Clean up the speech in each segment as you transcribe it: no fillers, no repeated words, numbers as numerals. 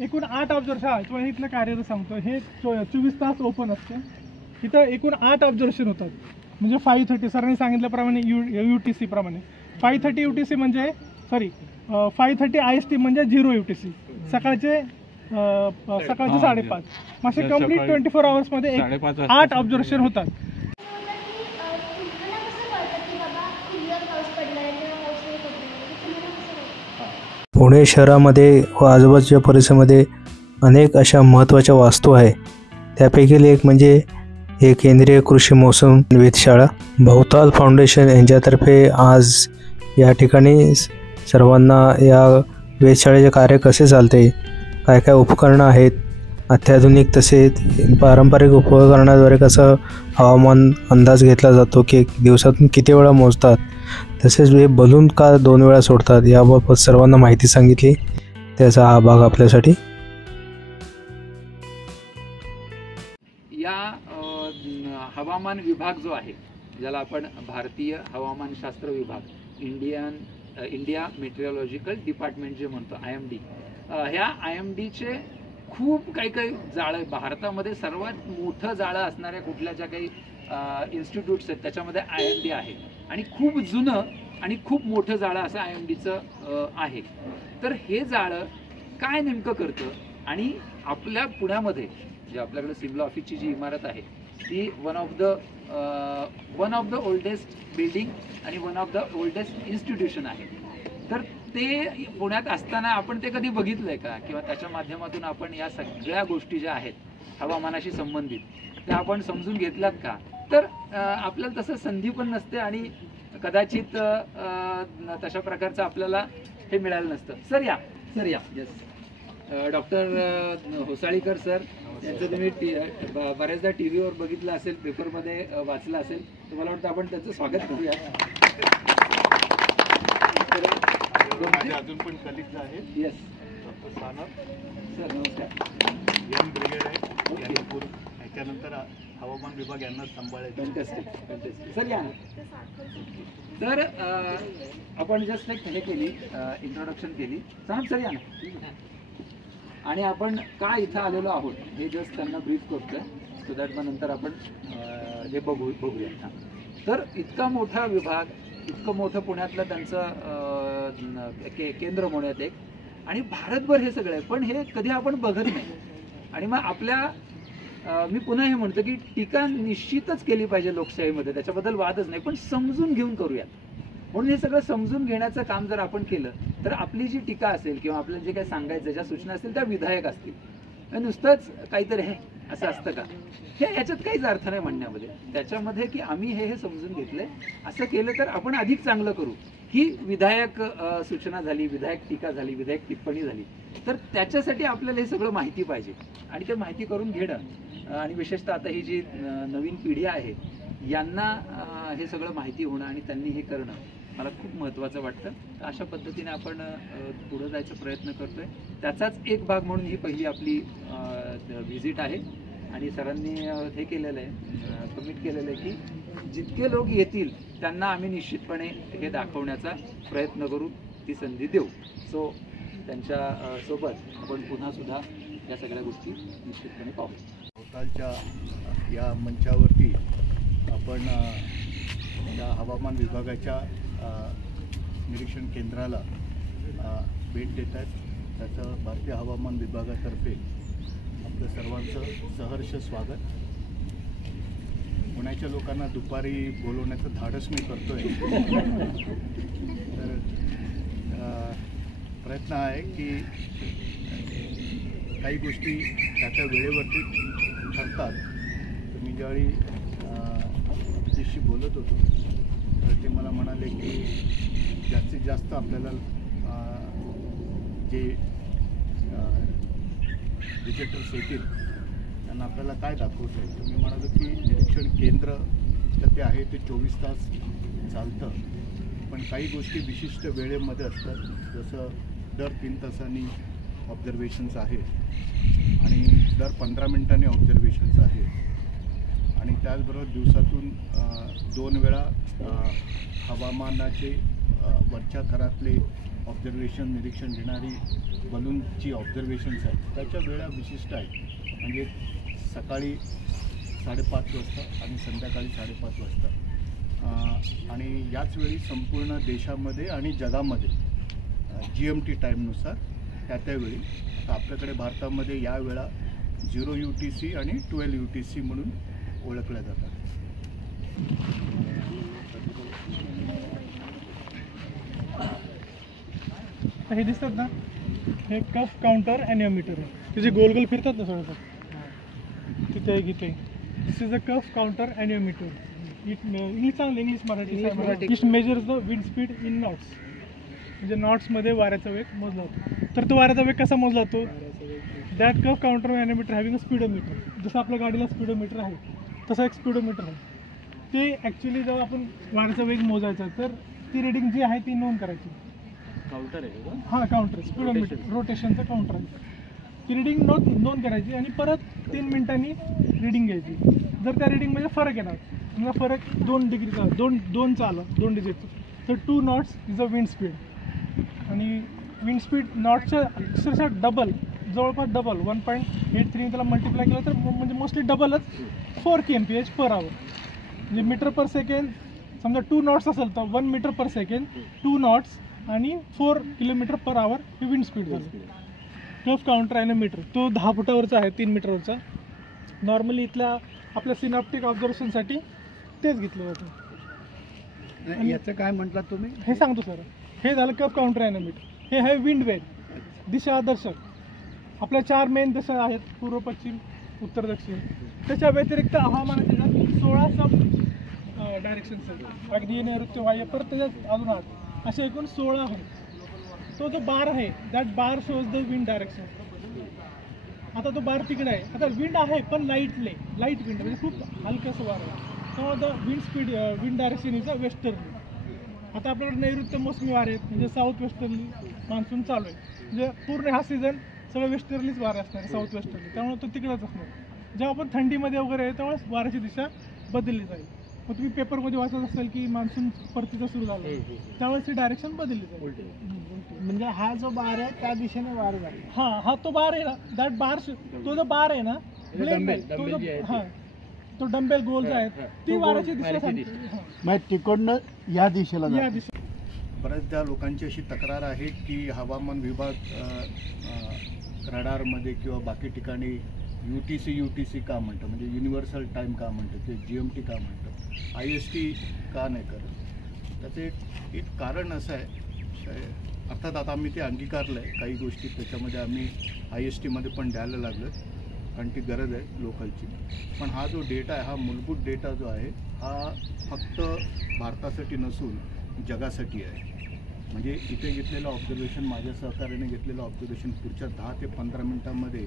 एकूण 8 ऑब्झर्वेशन तुम्हाला इथलं कार्य सांगतो. हे 24 तास ओपन असते. इथं एकूण 8 ऑब्झर्वेशन होतात. म्हणजे 5:30 सरांनी सांगितल्याप्रमाणे UTC प्रमाणे 5:30 UTC म्हणजे 5:30 IST म्हणजे 0 UTC सकाळचे 5:30. असे कंप्लीट 24 आवर्समध्ये 8 ऑब्झर्वेशन होतात. पुणे शहरामध्ये व आजूबाजूच्या परिसरामध्ये अनेक अशा महत्त्वाच्या वास्तू आहे. त्यापैकी एक म्हणजे हे केंद्रीय कृषी मोसम वेधशाळा. भवताल फाउंडेशन यांच्यातर्फे आज या ठिकाणी सर्वांना या वेधशाळेचे कार्य कसे चालते, काय काय उपकरणं आहेत, अत्याधुनिक तसेच पारंपरिक उपकरणाद्वारे कसं हवामान अंदाज घेतला जातो, की दिवसातून किती वेळा मोजतात, तसेच हे बलून का 2 वेळा सोडतात, याबाबत सर्वांना माहिती सांगितली. त्याचा हा भाग आपल्यासाठी. या हवामान विभाग जो आहे, ज्याला आपण भारतीय हवामानशास्त्र विभाग, इंडिया मेट्रिओलॉजिकल डिपार्टमेंट जे म्हणतो, IMD, ह्या IMDचे खूप काही जाळं, भारतामध्ये सर्वात मोठं जाळं असणाऱ्या कुठल्या ज्या काही इन्स्टिट्यूट्स आहेत त्याच्यामध्ये IMD आहे. आणि खूप जुनं आणि खूप मोठं जाळं असं IMDचं आहे. तर हे जाळं काय नेमकं करतं, आणि आपल्या पुण्यामध्ये जे आपल्याकडे सिव्हिल ऑफिसची जी इमारत आहे ती one of the oldest building आणि one of the oldest institution आहे. तर ते पुण्यात असताना आपण ते कधी बघितलंय का, किंवा त्याच्या माध्यमातून आपण या सगळ्या गोष्टी ज्या आहेत हवामानाशी संबंधित त्या आपण समजून घेतल्यात का? तर आपल्याला तसं संधी पण नसते आणि कदाचित तशा प्रकारचं आपल्याला हे मिळालं नसतं. सर या. येस, डॉक्टर होसाळीकर सर यांचं तुम्ही बऱ्याचदा TV वर बघितलं असेल, पेपरमध्ये वाचलं असेल, तर मला वाटतं आपण त्यांचं स्वागत करूया. अजून पण कलिग्स आहेत. येस सर, नमस्कार. यंग ब्रिगेड आहे. त्याच्यानंतर हवामान विभाग यांना सांभाळायचं. फॅन्टॅस्टिक. सर या ना. तर आपण जस्ट एक हे केली, इंट्रोडक्शन केली. सांग सर या ना. आणि आपण का इथं आलेलो आहोत हे जस्ट त्यांना ब्रीफ करतोय, सो दॅट मग नंतर आपण हे बघूया. तर इतका मोठा विभाग, इतकं मोठं पुण्यातलं त्यांचं केंद्र म्हणूयात एक, आणि भारतभर हे सगळं आहे, पण हे कधी आपण बघत नाही. आणि मग आपल्या मी पुन्हा हे म्हणतो की टीका निश्चितच केली पाहिजे लोकशाहीमध्ये, त्याच्याबद्दल वादच नाही, पण समजून घेऊन करूयात. म्हणून हे सगळं समजून घेण्याचं काम जर आपण केलं तर आपली जी टीका असेल किंवा आपल्याला जे काही सांगायचं, ज्या सूचना असतील त्या विधायक असतील. नुसतंच काहीतरी हे असं असतं का, हे याच्यात काहीच अर्थ नाही म्हणण्यामध्ये. त्याच्यामध्ये की आम्ही हे समजून घेतलंय, असं केलं तर आपण अधिक चांगलं करू. ही विधायक सूचना झाली, विधायक टीका झाली, विधायक टिप्पणी झाली. तर त्याच्यासाठी आपल्याला हे सगळं माहिती पाहिजे, आणि ते माहिती करून घेणं, आणि विशेषतः आता ही जी नवीन पिढी आहे यांना हे सगळं माहिती होणं आणि त्यांनी हे करणं मला खूप महत्त्वाचं वाटतं. तर अशा पद्धतीने आपण पुढे जायचा प्रयत्न करतोय. त्याचाच एक भाग म्हणून ही पहिली आपली व्हिजिट आहे. आणि सरांनी हे केलेलं आहे, कमिट केलेलं आहे की जितके लोक येतील त्यांना आम्ही निश्चितपणे हे दाखवण्याचा प्रयत्न करू, ती संधी देऊ. सो त्यांच्या सोबत आपण पुन्हा सुद्धा या सगळ्या गोष्टी निश्चितपणे पाहू. भोवतालच्या या मंचावरती आपण या हवामान विभागाच्या निरीक्षण केंद्राला भेट देत आहेत. त्याचं भारतीय हवामान विभागातर्फे आपलं सर्वांचं सहर्ष स्वागत. पुण्याच्या लोकांना दुपारी बोलवण्याचं धाडस मी करतोय. तर प्रयत्न आहे की काही गोष्टी त्या वेळेवरती ठरतात. तर मी ज्यावेळी तिच्याशी बोलत होतो तर ते मला म्हणाले की जास्तीत जास्त आपल्याला जे विजिटर्स येतील त्यांना आपल्याला काय दाखवता येईल. तर मी म्हणालो की निरीक्षण केंद्र तर ते आहे ते 24 तास चालतं, पण काही गोष्टी विशिष्ट वेळेमध्ये असतात. जसं दर 3 तासांनी ऑब्झर्वेशन्स आहेत आणि दर 15 मिनिटांनी ऑब्झर्वेशन्स आहेत, आणि त्याचबरोबर दिवसातून 2 वेळा हवामानाचे वरच्या थरातले ऑब्झर्वेशन निरीक्षण घेणारी बलूनची ऑब्झर्वेशन्स आहेत त्याच्या वेळा विशिष्ट आहेत. म्हणजे सकाळी 5:30 वाजता आणि संध्याकाळी 5:30 वाजता आणि याच वेळी संपूर्ण देशामध्ये आणि जगामध्ये GMT टाईमनुसार त्यावेळी. आता आपल्याकडे भारतामध्ये या वेळा 0 UTC आणि 12 UTC म्हणून ओळखल्या जातात. हे दिसतात ना, हे कफ काउंटर ॲनिओमीटर आहे. तुझे गोल गोल फिरतात ना थोडंसं, तिथे इथे. This is a cup counter anemometer. English चांगलं, English Marathi. It measures the wind speed in knots. म्हणजे नॉट्समध्ये वाऱ्याचा वेग मोजला जातो. तर तो वाऱ्याचा वेग कसा मोजला जातो? That cup counter anemometer having a speedometer. जसं आपल्या गाडीला स्पीडोमीटर आहे तसं एक स्पीडोमीटर आहे. ते ॲक्च्युली जेव्हा आपण वाऱ्याचा वेग मोजायचा तर ती रिडिंग जी आहे ती नोंद करायची. काउंटर आहे का? हां, काउंटर, स्पीडोमीटर, रोटेशनचं काउंटर आहे. ती रिडिंग नोंद करायची आणि परत 3 मिनिटांनी रिडिंग घ्यायची. जर त्या रिडिंगमध्ये फरक येणार, समजा फरक 2 डिग्रीचा, 2चा आला, 2 डिजिटचा, तर 2 knots is a wind speed. आणि विंड स्पीड नॉटच्या अक्षरशः डबल, जवळपास डबल 1.83 त्याला मल्टिप्लाय केलं तर म्हणजे मोस्टली डबलच 4 kmph/h. म्हणजे मीटर पर सेकंड. समजा 2 नॉट्स असेल तर 1 मीटर पर सेकंड, 2 नॉट्स आणि 4 km/h हे विंड स्पीड झालं. कफ काउंटर ॲनिओमीटर तो 10 फुटावरचा आहे, 3 मीटरवरचा. नॉर्मली इथल्या आपल्या सिनॉप्टिक ऑब्झर्वेशनसाठी तेच घेतलं जातं. याचं काय म्हटलं तुम्ही? हे सांगतो सर. हे झालं कफ काउंटर ॲनिओमीटर. हे आहे विंड वेग, दिशादर्शक. आपल्या 4 मेन दिशा आहेत, पूर्व, पश्चिम, उत्तर, दक्षिण. त्याच्या व्यतिरिक्त हवामानाच्या 16 सब डायरेक्शन्स आहेत. अग्नी, नैऋत्य, वायव्य, परत त्याच्यात अजून आहेत. असे एकूण 16 आहेत. तो जो बार आहे that bar shows the wind direction. आता तो बार तिकडे आहे. आता विंड आहे पण लाईट विंड, म्हणजे खूप हलकंसं वारं आहे. त्यामुळे the wind direction is a westerly. आता आपल्याकडे नैऋत्य मोसमी वारे आहेत, म्हणजे साऊथ वेस्टर्ली मान्सून चालू आहे. म्हणजे पूर्ण हा सीझन सगळं वेस्टर्लीच वारे असणार, साऊथ वेस्टर्ली. त्यामुळे तो तिकडेच असणार. जेव्हा आपण थंडीमध्ये वगैरे आहे तेव्हा वाऱ्याची दिशा बदलली जाईल. मग तुम्ही पेपरमध्ये वाचत असाल की मान्सून परतीचं सुरू झालं, त्यावेळेस ती डायरेक्शन बदलली जाईल. म्हणजे हा जो बार आहे त्या दिशेने वार जाईल. हा तो बार आहे ना, दॅट बार, तो जो बार आहे ना, तो जो तो डंबेल गोल जो आहे ती वाऱ्याची दिशा सांगते. मग तिकडनं या दिशेला या जातं. दिशा. बऱ्याचदा लोकांची अशी तक्रार आहे की हवामान विभाग रडारमध्ये किंवा बाकी ठिकाणी UTC का म्हणतं, म्हणजे युनिव्हर्सल टाईम का म्हणतं, ते GMT का म्हणतं, IST का नाही करत. त्याचं एक कारण असं आहे, अर्थात आता आम्ही ते अंगीकारलं आहे. काही गोष्टी त्याच्यामध्ये आम्ही ISTमध्ये पण द्यायला लागलो, कारण ती गरज आहे लोकलची. पण हा जो डेटा आहे, हा मूलभूत डेटा जो आहे, हा फक्त भारतासाठी नसून जगासाठी आहे. म्हणजे इथे घेतलेलं ऑब्झर्वेशन, माझ्या सहकार्याने घेतलेलं ऑब्झर्वेशन पुढच्या 10 ते 15 मिनटांमध्ये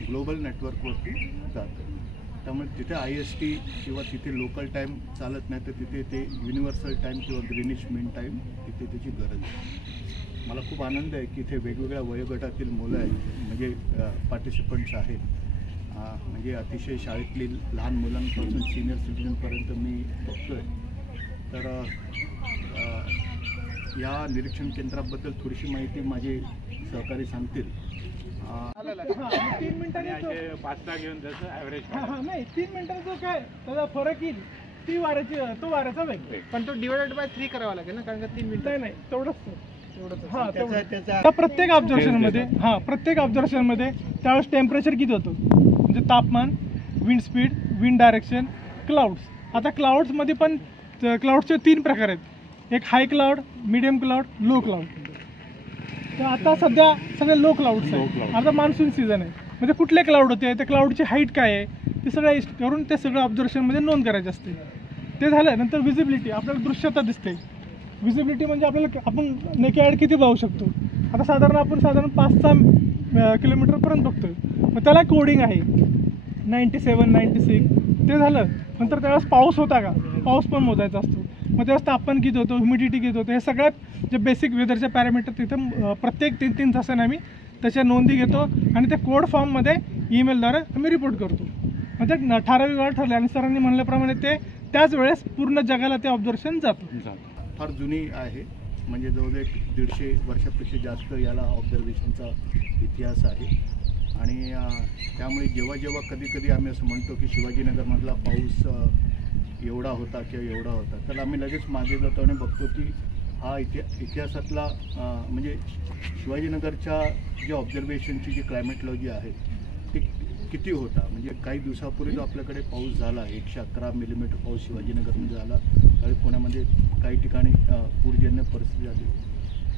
ग्लोबल नेटवर्कवरती जातं. त्यामुळे तिथे IST किंवा तिथे लोकल टाईम चालत नाही, तर तिथे ते युनिव्हर्सल टाईम किंवा ग्रीनिश मीन टाईम तिथे त्याची गरज आहे. मला खूप आनंद आहे की इथे वेगवेगळ्या वयोगटातील मुलं आहेत, म्हणजे पार्टिसिपंट्स आहेत. म्हणजे अतिशय शाळेतली लहान मुलांपासून सिनियर सिटीजनपर्यंत मी बघतो आहे. तर या निरीक्षण केंद्राबद्दल थोडीशी माहिती माझे सहकारी सांगतील. 3 मिनिटांनी 5 घेऊन जसं ॲव्हरेज. नाही, 3 मिनिटांचा जो काय त्याचा फरक येईल, तो वाऱ्याचा वेग. पण तो डिवायडेड बाय 3 करावा लागेल ना, कारण का 3 मिनिटं नाही तेवढंच. त्याचा प्रत्येक ऑब्झर्वेशनमध्ये त्यावेळेस टेम्परेचर किती होतं, म्हणजे तापमान, wind speed, wind direction, clouds. आता क्लाउड्समध्ये पण क्लाउड्सचे 3 प्रकार आहेत. एक high cloud, medium cloud, low cloud. तर आता सध्या सगळे लो क्लाउड्स आहेत. आता मान्सून सीझन आहे, म्हणजे कुठले क्लाउड होते, त्या क्लाउडची हाईट काय आहे ते सगळं करून ते सगळं ऑब्झर्वेशनमध्ये नोंद करायचे असते. ते झालं नंतर विजिबिलिटी, आपल्याला दृश्यता दिसते. विजिबिलिटी म्हणजे आपल्याला आपण नेकेड किती पाहू शकतो. आता आपण साधारण 5-6 किलोमीटरपर्यंत बघतोय. मग त्याला कोडिंग आहे 97, 96. ते झालं नंतर त्यावेळेस पाऊस होता का, पाऊस पण मोजायचा असतो. मग त्यावेळेस तापमान किती होतं, ह्युमिडिटी किती होतं, हे सगळ्यात जे बेसिक वेदरचे पॅरामीटर तिथं प्रत्येक 3-3 तासाने आम्ही त्याच्या नोंदी घेतो आणि त्या कोड फॉर्ममध्ये ईमेलद्वारे आम्ही रिपोर्ट करतो. म्हणजे ठराविक वेळा ठरले आणि सरांनी म्हणल्याप्रमाणे ते त्याच वेळेस पूर्ण जगाला ते ऑब्झर्वेशन जातं. फार जुनी आहे, म्हणजे जवळजवळ 150 वर्षापेक्षा जास्त याला ऑब्झर्वेशनचा इतिहास आहे. आणि त्यामुळे जेव्हा जेव्हा कधी आम्ही असं म्हणतो की शिवाजीनगरमधला पाऊस एवढा होता किंवा एवढा होता, तर आम्ही लगेच मागे जातो आणि बघतो की हा इतिहासातला म्हणजे शिवाजीनगरच्या जे ऑब्झर्वेशनची जी क्लायमेटॉलॉजी आहे ती किती होता. म्हणजे काही दिवसापूर्वी जो आपल्याकडे पाऊस झाला 111 मिलीमीटर पाऊस शिवाजीनगरमध्ये झाला, त्यावेळी पुण्यामध्ये काही ठिकाणी पूरजन्य परिस्थिती झाली.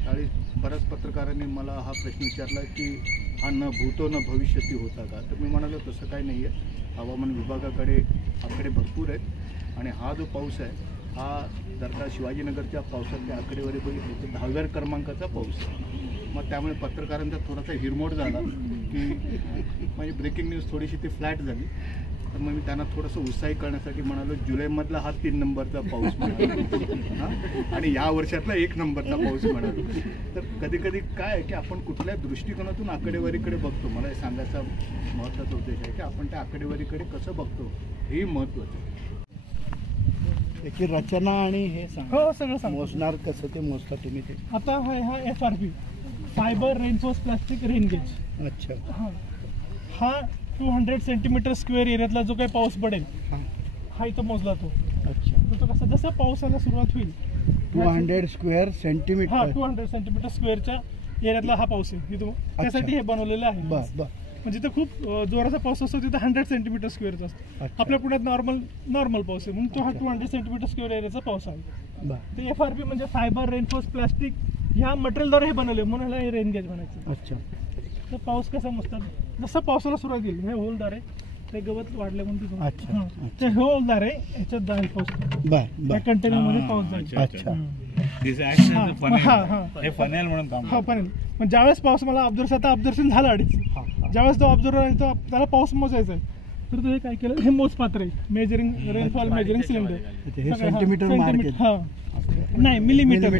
त्यावेळी बऱ्याच पत्रकारांनी मला हा प्रश्न विचारला की हा न भूतो न भविष्यती होता का. तर मी म्हणालो तसं काही नाही आहे. हवामान विभागाकडे आकडे भरपूर आहेत आणि हा जो पाऊस आहे हा जर का शिवाजीनगरच्या पावसाच्या आकडेवारी बघितली तर 10व्या क्रमांकाचा पाऊस आहे. मग त्यामुळे पत्रकारांचा थोडासा हिरमोड झाला की म्हणजे ब्रेकिंग न्यूज थोडीशी ती फ्लॅट झाली. तर मग मी त्यांना थोडंसं उत्साही करण्यासाठी म्हणालो जुलैमधला हा 3 नंबरचा पाऊस म्हणालो हां, आणि या वर्षातला 1 नंबरचा पाऊस म्हणालो. तर कधी काय आहे की आपण कुठल्या दृष्टिकोनातून आकडेवारीकडे बघतो. मला हे सांगायचा महत्त्वाचा उद्देश आहे की आपण त्या आकडेवारीकडे कसं बघतो हेही महत्त्वाचं आहे. त्याची रचना आणि हे सांग हो सगळं सांग. मोजणार कसं ते मोजता तुम्ही ते. आता हा FRP fibre reinforce plastic rain gauge. अच्छा. हा 200 सेंटीमीटर स्क्वेअर एरियातला जो काही पाऊस पडेल हा इथं मोजला तो. अच्छा. तर तो कसा जसं पावसाला सुरुवात होईल 200 स्क्वेअर सेंटीमीटर. हा 200 सेंटीमीटर स्क्वेअरच्या एरियातला हा पाऊस आहे इथं. त्यासाठी हे बनवलेलं आहे. बर. म्हणजे जिथं खूप जोराचा पाऊस असतो तिथं 100 सेंटीमीटर स्क्वेअरचा असतो. आपल्या पुण्यात नॉर्मल पाऊस आहे म्हणून तो हा 200 सेंटीमीटर स्क्वेअर एरियाचा पाऊस आहे. ते FRP म्हणजे फायबर रेनफोर्स प्लास्टिक ह्या मटेरियलद्वारे हे बनवले म्हणून हे रेन गेज बनायचं. अच्छा. तर पाऊस कसा मोजतात जसं पावसाला सुरुवात येईल हे होलदार आहे ते गवत वाढले म्हणून तिथून. अच्छा. ते होलदार आहे ह्याच्यात जाईल पाऊस. त्या कंटेनरमध्ये पाऊस जाईल. अच्छा. फनेल पण ज्यावेळेस पाऊस मला ऑब्झर्वेशन झालं अडीच, ज्यावेळेस तो ऑब्झर्वर त्याला पाऊस मोजायचा आहे तर तो हे काय केलं हे मोजपात्र आहे measuring rainfall measuring cylinder. Centimetre नाही मिलीमीटर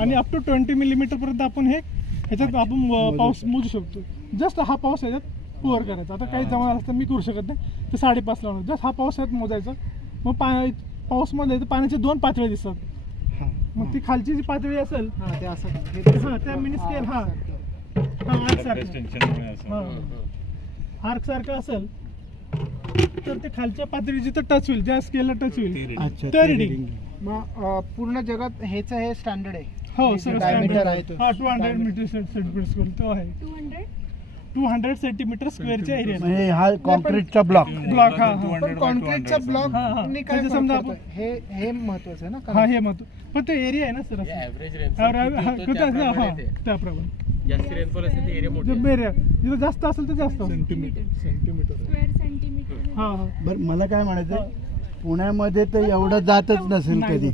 आणि अप टू 20 मिलीमीटर पर्यंत आपण ह्याच्यात आपण पाऊस मोजू शकतो. जस्ट हा पाऊस ह्याच्यात पुअर करायचा. आता काही जमा असतं मी करू शकत नाही ते 5.5 लावणार. जस्ट हा पाऊस ह्यात मोजायचा. मग पाऊस मोजला तर पाण्याच्या 2 पातळ्या दिसतात. मग ती खालची जी पातळी असेल त्या मिनी स्केल आर्क सारखं असेल तर ते खालच्या पातळी जिथं टच होईल ज्या स्केलला टच होईल त्या रिडिंग. पूर्ण जगात हेच हे स्टँडर्ड आहे. हो डायमीटर आहे तो. 200 मीटर सेंटीमीटर स्क्वेअर तो आहे. 200 सेंटीमीटर स्क्वेअरच्या एरिया म्हणजे हा कॉन्क्रीटचा ब्लॉक. पण कॉन्क्रीटचा ब्लॉक काय समजा आपण हे महत्वाचं आहे ना. हा हे महत्व पण तो एरिया आहे ना सर त्याप्रमाणे जास्त रेनफॉल असेल तर एरिया जिथं जास्त असेल तर जास्त सेंटीमीटर. बरं मला काय म्हणायचं पुण्यामध्ये तर एवढं जातच नसेल कधी.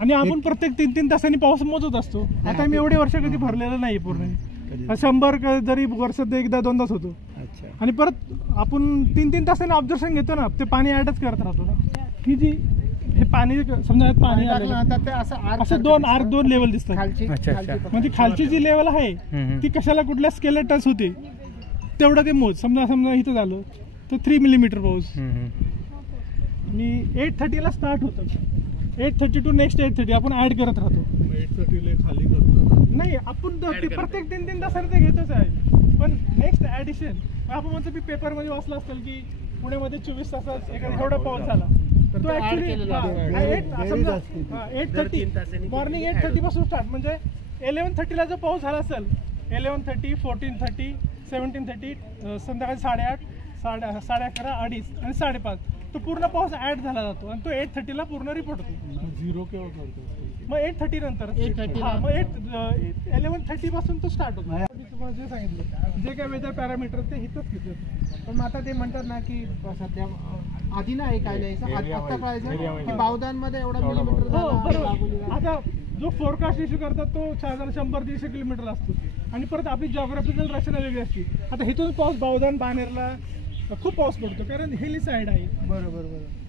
आणि आपण प्रत्येक 3-3 तासांनी पाऊस मोजत असतो. आता मी एवढे वर्ष कधी भरलेलं नाही पूर्ण. 100 जरी वर्षात 1-2दाच होतो. आणि परत आपण 3-3 तासांनी ऑब्झर्वेशन घेतो ना ते पाणी ऍडच करत राहतो ना. ही जी हे पाणी समजा पाणी असं 2 लेवल दिसतात. म्हणजे खालची जी लेवल आहे ती कशाला कुठल्या स्केलला टच होते तेवढं ते मोज. समजा इथं झालं तर 3 मिलीमीटर पाऊस. मी 8:30 ला स्टार्ट होतं. 8:30 टू नेक्स्ट 8:30 आपण ऍड करत राहतो. 8:30 खाली करतो नाही आपण प्रत्येक 3-3 तासाने ते घेतच आहे. पण नेक्स्ट ऍडिशन आपण म्हणतो मी पेपरमध्ये वाचलं असेल की पुण्यामध्ये 24 तासात एवढा पाऊस झाला. तो ऍक्च्युली 8:30 मॉर्निंग 8:30 पासून स्टार्ट म्हणजे 11:30 ला जो पाऊस झाला असेल 11:30, 14:30, 17:30 संध्याकाळी 8:30, 11:30, 2:30 आणि 5:30 तो पूर्ण पाऊस ऍड झाला जातो आणि तो 8:30 ला पूर्ण रिपोर्ट होतो. 0 केव्हा करतो मग 8:30 नंतर 11:30 पासून तो स्टार्ट होतो. तुम्हाला जे सांगितलं जे काय वेदर पॅरामीटर ते हिथंच घेतलं. पण आता ते म्हणतात ना की सध्या आधी नाही काय लिहायचं आता कळायचं की बावदानमध्ये एवढा मिलीमीटर. हो बरोबर. आता जो फोरकास्ट इश्यू करतात तो 100-150 किलोमीटर असतो आणि परत आपली जॉग्राफिकल रचना वेगळी असते. आता इथून पाऊस बावदान बाणेरला खूप पाऊस पडतो कारण हिली साईड आहे. बरोबर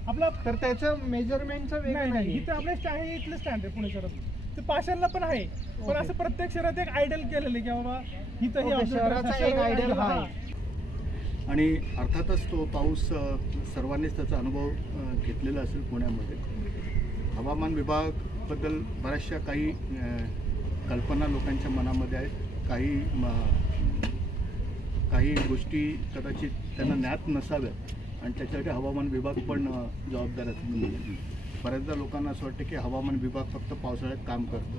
आपला तर त्याचं मेजरमेंटचं वेगळं नाही. इथं आपल्या इथलं स्टँड आहे पुणे शहरात. ते पाषाणला पण आहे पण असं प्रत्येक शहरात एक आयडियल केलेलं की बाबा इथं शहराचा एक आयडियल हा. आणि अर्थातच तो पाऊस सर्वांनीच त्याचा अनुभव घेतलेला असेल पुण्यामध्ये. हवामान विभागाबद्दल बऱ्याचशा काही कल्पना लोकांच्या मनामध्ये आहेत. काही गोष्टी कदाचित त्यांना ज्ञात नसाव्यात आणि त्याच्यासाठी हवामान विभाग पण जबाबदार असेल. बऱ्याचदा लोकांना असं वाटतं की हवामान विभाग फक्त पावसाळ्यात काम करतं,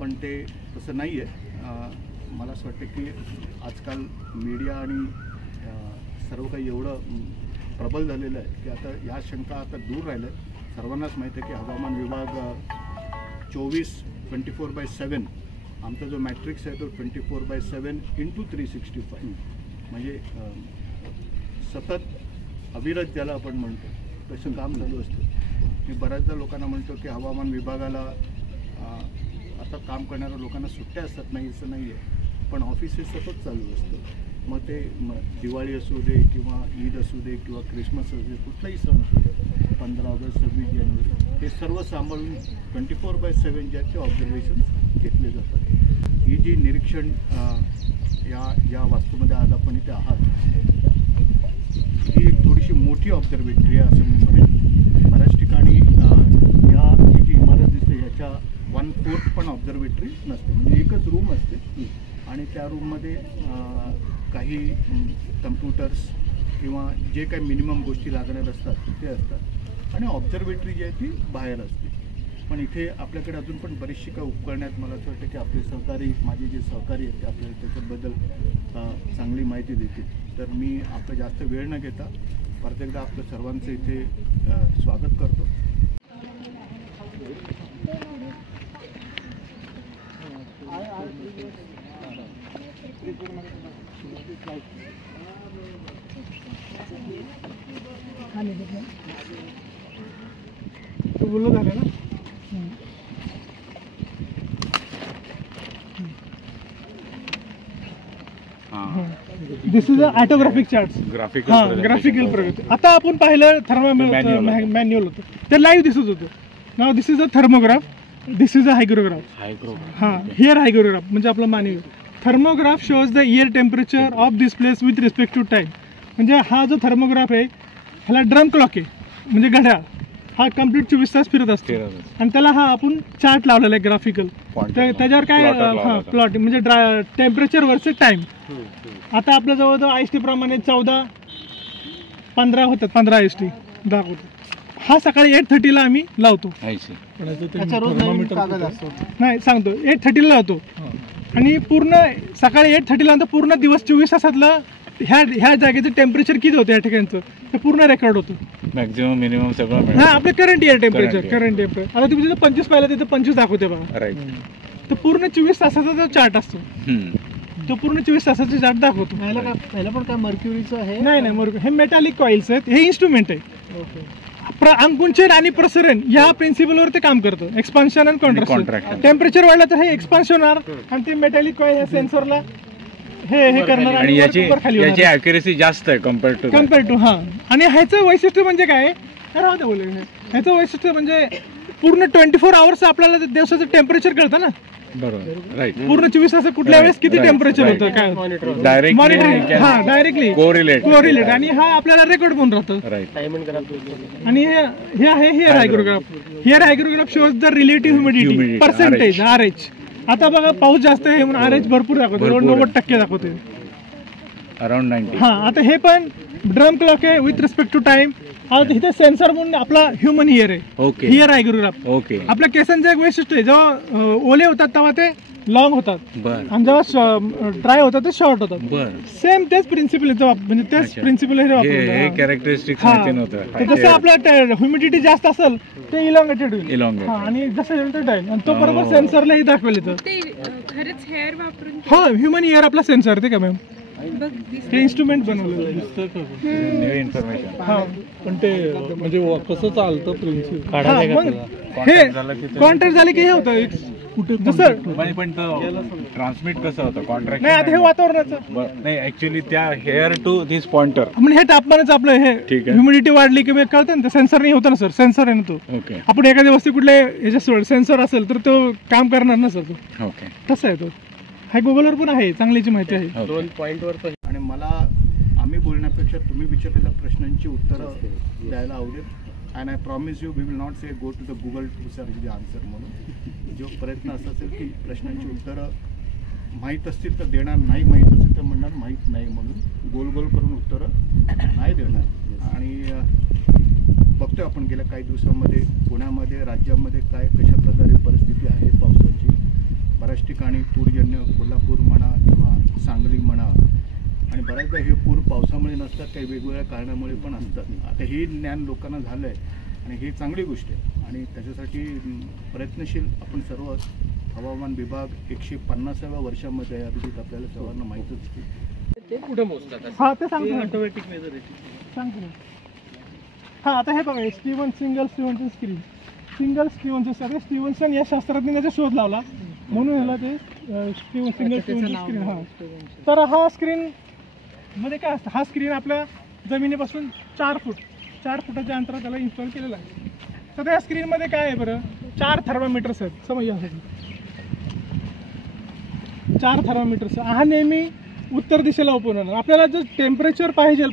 पण ते तसं नाही आहे. मला असं वाटतं की आजकाल मीडिया आणि सर्व काही एवढं प्रबल झालेलं आहे की आता ह्या शंका आता दूर राहिल्या. सर्वांनाच माहिती आहे की हवामान विभाग 24/7 आमचा जो मॅट्रिक्स आहे तो 24/7 × 365 म्हणजे सतत अविरत ज्याला आपण म्हणतो तसं काम चालू असतं. मी बऱ्याचदा लोकांना म्हणतो की हवामान विभागाला आता काम करणाऱ्या लोकांना सुट्ट्या असतात, नाही असं नाही आहे, पण ऑफिसेस सतत चालू असतं. मग ते दिवाळी असू दे किंवा ईद असू दे किंवा क्रिसमस असू दे, कुठलाही सण असू दे, 15 ऑगस्ट 26 जानेवारी, हे सर्व सांभाळून 24/7 ज्याचे ऑब्झर्वेशन घेतले जातात. ही जी निरीक्षण या वास्तूमध्ये आज आपण इथे आहात, ही एक थोडीशी मोठी ऑब्झर्वेटरी आहे असं मी म्हणेन. बऱ्याच ठिकाणी ही जी इमारत दिसते ह्याच्या 1/4 पण ऑब्झर्वेटरी नसते, म्हणजे एकच रूम असते आणि त्या रूममध्ये काही कम्प्युटर्स किंवा जे काही मिनिमम गोष्टी लागणार असतात ते असतात आणि ऑब्झर्वेटरी जी आहे ती बाहेर असते. पण इथे आपल्याकडे अजून पण बरीचशी काही उपकरणे आहेत. मला असं वाटतं की आपले सहकारी, माझे जे सहकारी आहेत ते आपल्याला त्याच्याबद्दल चांगली माहिती देतील. तर मी आपलं जास्त वेळ न घेता परत एकदा आपलं सर्वांचं इथे स्वागत करतो. तो बोललो झालं ना. This is a autographic chart, graphical प्रगती. आता आपण पाहिलं मॅन्युअल होतं, ते लाईव्ह दिसत होतं. नाव this is a thermograph, this is a hygrograph. हां, हिअर हायग्रोग्राफ म्हणजे आपलं मानवी. Thermograph shows the air temperature of this place with respect to time. म्हणजे हा जो थर्मोग्राफ आहे ह्याला ड्रम क्लॉक आहे, म्हणजे घड्याळ. हा कम्प्लीट 24 तास फिरत असतो आणि त्याला हा आपण चार्ट लावलेला आहे ग्राफिकल. त्याच्यावर काय हां प्लॉट म्हणजे टेम्परेचर वर्सेस टाईम. आता आपल्या जवळ IST प्रमाणे 14-15 होतात, 15 IST दाखवतो. हा सकाळी 8:30 आम्ही लावतो. नाही सांगतो 8:30 लावतो आणि पूर्ण सकाळी 8:30 नंतर पूर्ण दिवस 24 तासातलं ह्या जागेचं टेम्परेचर किती होतं या ठिकाणचं ते पूर्ण रेकॉर्ड होतं. मॅक्झिमम मिनिमम सगळं. हा आपलं करंट इयर टेम्परेचर. आता तुम्ही तिथं 25 पाहिलं तिथं 25 दाखवते बघा. तर पूर्ण 24 तासाचा जो चार्ट असतो तो पूर्ण 24 तासाचा चार्ट दाखवतो. पहिला पण काय मर्क्युरीचं आहे? नाही, हे मेटॅलिक कॉइल्स आहेत. हे इन्स्ट्रुमेंट आहे. अंकुंचन आणि प्रसरण या प्रिन्सिपलवर ते काम करतं. एक्सपान्शन आणि कॉन्ट्रॅक्शन. टेम्परेचर वाढलं तर हे एक्सपान्शन होणार आणि ते मेटॅलिक कॉइल ह्या सेन्सरला हे करणार आणि याची ॲक्युरेसी जास्त आहे कम्पेअर टू. हां, आणि ह्याचं वैशिष्ट्य म्हणजे काय, ह्याचं वैशिष्ट्य म्हणजे पूर्ण 24 आवर्स आपल्याला दिवसाचं टेम्परेचर कळतं ना. बरोबर, राईट. पूर्ण 24 तास कुठल्या वेळेस किती टेम्परेचर होतं काय डायरेक्टली. हा डायरेक्टली कोरिलेट आणि हा आपल्याला रेकॉर्ड पण राहतं. आणि हे आहे here hygrograph. Here hygrograph shows the relative humidity percentage RH. आता बघा पाऊस जास्त आहे म्हणून RH भरपूर दाखवते, 90% दाखवते, अराउंड 90. हा, आता हे पण ड्रम क्लॉक आहे विथ रिस्पेक्ट टू टाइम. इथे सेन्सर म्हणून आपला ह्युमन हिअर आहे. Here hygrograph. आपल्या केसांचं एक वैशिष्ट्य आहे, जेव्हा ओले होतात तेव्हा ते लॉंग होतात आणि जेव्हा ड्राय होतात ते शॉर्ट होतात. सेम तेच प्रिन्सिपल म्हणजे तेच प्रिन्सिपल जसं आपलं ह्युमिडिटी जास्त असेल ते इलॉंगेटेड होईल आणि जसं टाइम आणि तो बरोबर सेन्सरलाही दाखवेल येतं. हो, ह्युमन इयर आपला सेन्सर ते का मॅम हे इन्स्ट्रुमेंट बनवलं पण ते म्हणजे कसं चालतं प्रिन्सिपल. हे कॉन्ट्रॅक्ट झाले की हे होतं जसं पण ट्रान्समिट कसं होतं कॉन्ट्रॅक्ट. नाही, आता हे वातावरणाचं नाही, ऍक्च्युअली त्या हेअर टू दिस पॉइंटर म्हणजे हे तापमानच आपलं हे ह्युमिडिटी वाढली की कळतं ना. सेन्सर नाही होतं ना सर, सेन्सर आहे ना तो. आपण एखाद्या वस्तू कुठल्या याच्या सेन्सर असेल तर तो काम करणार ना सर तो. तसं आहे तो. हा गुगलवर पण आहे, चांगलीची माहिती आहे. 2 पॉईंटवर. आणि मला आम्ही बोलण्यापेक्षा तुम्ही विचारलेल्या प्रश्नांची उत्तरं द्यायला आवडेल. And I promise you we will not say go to the Google to search the answer म्हणून. जो प्रयत्न असा असेल की प्रश्नांची उत्तरं माहीत असतील तर देणार, नाही माहीत असेल तर म्हणणार माहीत नाही म्हणून गोल गोल करून उत्तरं नाही देणार. आणि बघतोय आपण गेल्या काही दिवसांमध्ये पुण्यामध्ये राज्यामध्ये काय कशा प्रकारे परिस्थिती आहे पावसाची. बऱ्याच ठिकाणी पूरजन्य, कोल्हापूर म्हणा किंवा सांगली म्हणा, आणि बऱ्याचदा हे पूर पावसामुळे नसतात, काही वेगवेगळ्या कारणामुळे पण असतात. आता हे ज्ञान लोकांना झालं आहे आणि ही चांगली गोष्ट आहे आणि त्याच्यासाठी प्रयत्नशील आपण सर्व. हवामान विभाग 150व्या वर्षामध्ये आहे, अभिजित आपल्याला सर्वांना माहीतच आहे. ते कुठे मोजतात? हा ते सांगतो ऑटोमॅटिक मेजर सांगतो ना. हा आता हे बघा single Stevenson screen. Single Stevenson Stevenson या शास्त्रज्ञाचा शोध लावला म्हणून ह्याला ते सिंगल स्टीव्हनसन स्क्रीन. हा तर हा स्क्रीन मध्ये काय असतं, हा स्क्रीन आपल्या जमिनीपासून 4 फुटाच्या अंतरात त्याला इन्स्टॉल केलेला आहे. तर त्या स्क्रीनमध्ये काय आहे बरं, 4 थर्मामीटर्स आहेत. समज यासाठी 4 थर्मामीटर्स. हा नेहमी उत्तर दिशेला ओपन होणार. आपल्याला जर टेम्परेचर पाहिजे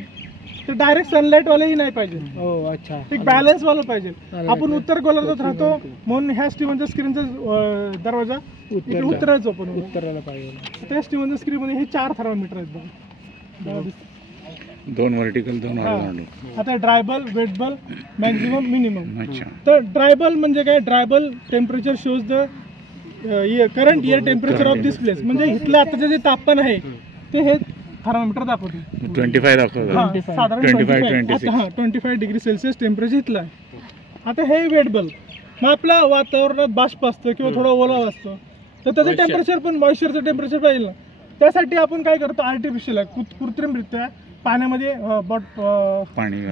तर डायरेक्ट सनलाईटवालाही नाही पाहिजे. हो अच्छा. एक बॅलन्सवाला पाहिजे. आपण उत्तर गोलार्धात राहतो म्हणून ह्या स्टीव्हनच्या स्क्रीनचा दरवाजा उत्तरच ओपन उत्तराला पाहिजे. त्या स्टीव्हनच्या स्क्रीनमध्ये हे 4 थर्मामीटर आहेत बघा. 2 व्हर्टिकल 2 हॉरिझॉन्टल. आता ड्रायबल, वेटबल, मॅक्झिमम, मिनिमम. तर ड्रायबल म्हणजे काय, dry bulb temperature shows the current air temperature of this place. म्हणजे इथलं आताचं जे तापमान आहे ते हे थर्मामीटर दाखवते. 25 दाखवतो. साधारण 25 डिग्री सेल्सिअस टेम्परेचर इथलं आहे. आता हे वेटबल, मग आपल्या वातावरणात बाष्प असतं किंवा थोडं ओलावा असतं तर त्याचं टेम्परेचर पण मॉइश्चरचं टेम्परेचर पाहिजे ना. त्यासाठी आपण काय करतो, आर्टिफिशियल कृत्रिमरित्या पाण्यामध्ये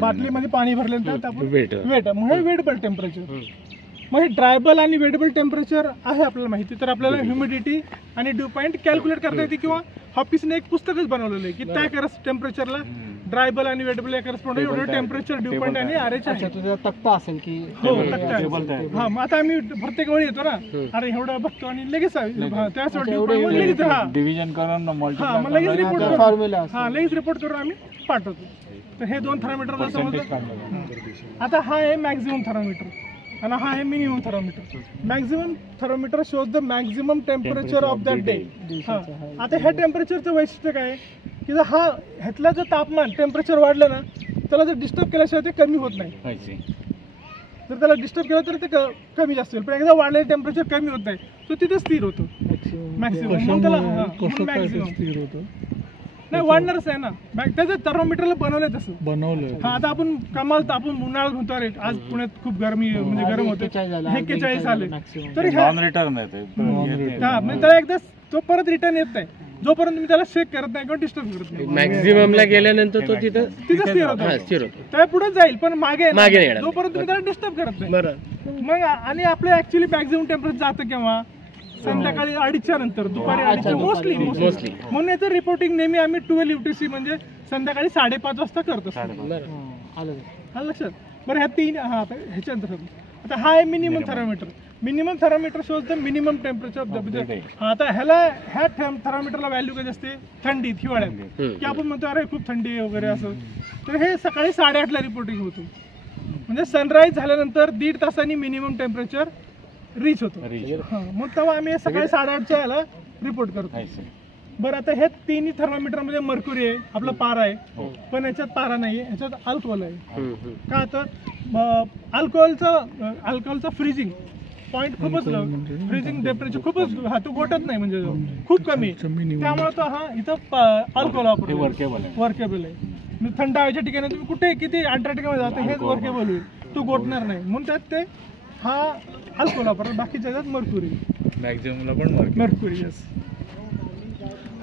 बाटलीमध्ये पाणी भरल्यानंतर आपण वेट म्हणजे वेटेबल टेम्परेचर. मग हे ड्रायबल आणि वेटेबल टेम्परेचर आहे आपल्याला माहिती. तर आपल्याला ह्युमिडिटी आणि ड्यू पॉईंट कॅल्क्युलेट करता येते किंवा ऑफिसने एक पुस्तकच बनवलेलं आहे की त्या टेम्परेचरला ड्रायबल आणि वेटेबल या करस्पॉन्ड एवढं टेम्परेचर, ड्यू पॉईंट आणि आरएच आहे. तुझा तक्ता असेल की हो तक्ता आहे. हा मग आता आम्ही प्रत्येक वेळी येतो ना, अरे एवढं बघतो आणि लगेच लगेच डिव्हिजन करून हा मग लगेच रिपोर्ट करून फॉर्म्युला हा लगेच रिपोर्ट करून आम्ही पाठवतो. तर हे 2 थर्मामीटरला समजलं. आता हा आहे मॅक्झिमम थर्मामीटर आणि हा आहे minimum thermometer. Maximum thermometer shows the maximum temperature of that day. आता ह्या टेम्परेचरचं वैशिष्ट्य काय की जर हा ह्यातलं जर तापमान टेम्परेचर वाढलं ना त्याला जर डिस्टर्ब केल्याशिवाय ते कमी होत नाही. जर त्याला डिस्टर्ब केलं तर ते कमी जास्त होईल, पण एकदा वाढलेलं टेम्परेचर कमी होत नाही तो तिथे स्थिर होतो मॅक्सिमम. मग त्याला मॅक्सिमम स्थिर होतो नाही वाढणारच आहे ना. त्याचं थर्मामीटरला बनवलंय तसं बनवलंय. हा आता आपण कमाल आपण उन्हाळ्यात म्हणतो अरे आज पुण्यात खूप गरमी म्हणजे गरम होते 41 आले तरी रिटर्न हा म्हणजे त्याला एकदा तो परत रिटर्न येत नाही जोपर्यंत तुम्ही त्याला शेक करत नाही किंवा डिस्टर्ब करत नाही. मॅक्झिममला गेल्यानंतर तो तिथं स्थिर होतो. त्या पुढे जाईल पण मागे जोपर्यंत तुम्ही त्याला डिस्टर्ब करत नाही. बरं मग आणि आपलं ऍक्च्युली मॅक्झिमम टेम्परेचर जातं केव्हा, संध्याकाळी 2:30च्या नंतर, दुपारी 2:30 मोस्टली. म्हणून याचं रिपोर्टिंग नेहमी आम्ही 12 UTC म्हणजे संध्याकाळी 5:30 वाजता करतो. आलं लक्षात. बरं ह्या 3 ह्याच्यानंतर आता हा आहे minimum thermometer. Minimum thermometer shows the minimum temperature of the. आता ह्या थर्मामीटरला व्हॅल्यू कधी असते, थंडीत, हिवाळ्यात की आपण म्हणतो अरे खूप थंडी आहे वगैरे असं. तर हे सकाळी 8:30ला रिपोर्टिंग होतो. म्हणजे सनराईज झाल्यानंतर 1.5 तासांनी मिनिमम टेम्परेचर रीच होतो. मग तेव्हा आम्ही सकाळी 8:30च्या याला रिपोर्ट करतो. बरं आता हे 3 थर्मामीटरमध्ये मर्क्युरी आहे, आपला पारा आहे, पण याच्यात पारा नाही आहे, ह्याच्यात अल्कोहोल आहे. का तर अल्कोहोलचा फ्रीजिंग पॉईंट खूपच फ्रीजिंग टेम्परेचर खूपच तो गोठत नाही म्हणजे खूप कमी, त्यामुळे तो हा इथं अल्कोहोल वापरतो वर्केबल आहे. थंड हवेच्या ठिकाणी तुम्ही कुठे किती अंटार्क्टिकामध्ये जातो हेच वर्केबल होईल, तो गोठणार नाही म्हणून त्यात ते हा अल्कोहोल वापरतात. बाकीच्या याच्यात मर्क्युरी मॅक्झिममला पण मर्क्युरी यस.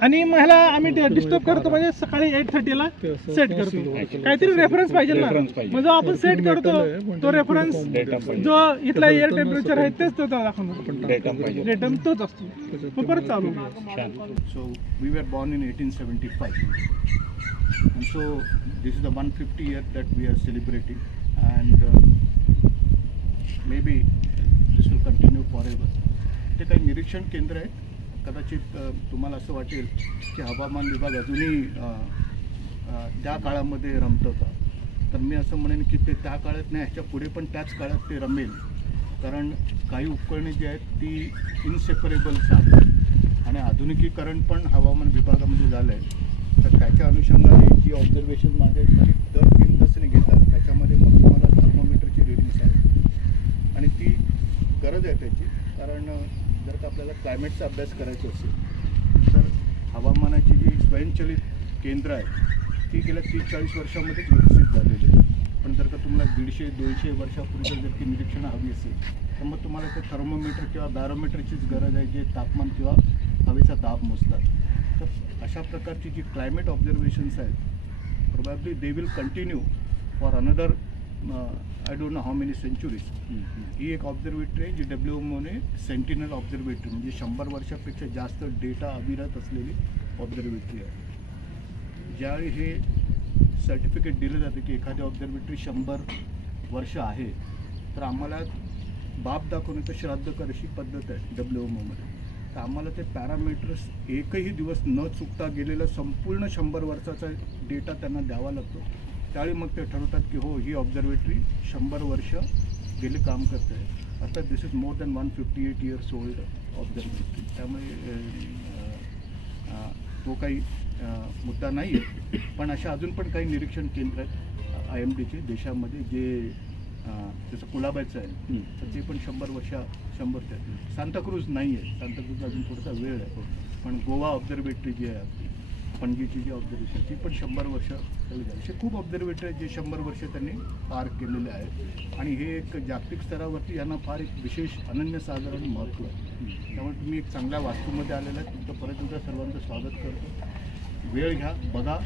आणि ह्याला आम्ही डिस्टर्ब करतो म्हणजे सकाळी 8:30ला सेट करतो. काहीतरी रेफरन्स पाहिजे ना, म्हणजे आपण सेट करतो तो रेफरन्स जो इथला एअर टेम्परेचर आहे तेच तो दाखवणार, डेटम तोच असतो. परत चालू. So we were born in 1875 and so this is the 150 year that we are celebrating and maybe this will continue forever. ते काही निरीक्षण केंद्र आहे. कदाचित तुम्हाला असं वाटेल की हवामान विभाग अजूनही त्या काळामध्ये रमत होता, तर मी असं म्हणेन की ते त्या काळात नाही, ह्याच्या पुढे पण त्याच काळात ते रमेल. कारण काही उपकरणे जी आहेत ती इनसेपरेबल्स आहेत आणि आधुनिकीकरण पण हवामान विभागामध्ये झालं आहे. तर त्याच्या अनुषंगाने जी ऑब्झर्वेशन माझे दर 3 तासाने घेतात त्याच्यामध्ये मग तुम्हाला थर्मोमीटरची रिडिंग्स आहेत आणि ती गरज आहे त्याची. कारण जर का आपल्याला क्लायमेटचा अभ्यास करायचा असेल तर हवामानाची जी स्वयंचलित केंद्र आहे ती गेल्या 30-40 वर्षामध्येच विकसित झालेली आहे. पण जर का तुम्हाला 150-200 वर्षापूर्वी जर ती निरीक्षणं हवी असेल तर मग तुम्हाला ते थर्मोमीटर किंवा बॅरोमीटरचीच गरज आहे, जे तापमान किंवा हवेचा दाब मोजतात. तर अशा प्रकारची जी क्लायमेट ऑब्झर्वेशन्स आहेत probably they will continue for another I don't know how many centuries. ही एक ऑब्झर्वेटरी आहे जी WMOने सेंटिनल ऑब्झर्वेटरी म्हणजे 100 वर्षापेक्षा जास्त डेटा अविरत असलेली ऑब्झर्वेटरी आहे. ज्यावेळी हे सर्टिफिकेट दिलं जातं की एखादी ऑब्झर्वेटरी 100 वर्ष आहे तर आम्हाला बाप दाखवण्याचं श्राद्ध कर अशी पद्धत आहे WMOमध्ये. तर आम्हाला ते पॅरामीटर्स एकही दिवस न चुकता गेलेला संपूर्ण 100 वर्षाचा डेटा त्यांना द्यावा लागतो. त्यावेळी मग ते ठरवतात की हो ही ऑब्झर्वेटरी 100 वर्ष गेले काम करते आहे. आता this is more than 158 years old observatory. त्यामुळे तो काही मुद्दा नाही आहे. पण अशा अजून पण काही निरीक्षण केंद्र आहेत IMDचे देशामध्ये जे जसं कुलाबाचं आहे तर ते पण 100 ते. सांताक्रूज नाही आहे, सांताक्रूज अजून थोडासा वेळ आहे. पण गोवा ऑब्झर्वेटरी जी आहे आपली पणजीची जी ऑब्झर्वेशन ती पण 100 वर्ष झाली. असे खूप ऑब्झर्वेटरी आहेत जे 100 वर्ष त्यांनी पार केलेले आहेत आणि हे एक जागतिक स्तरावरती यांना फार एक विशेष अनन्यसाधारण महत्त्व आहे. त्यामुळे तुम्ही एक चांगल्या वास्तूमध्ये आलेला आहे. तुमचं परत एकदा सर्वांचं स्वागत करतो. वेळ घ्या, बघा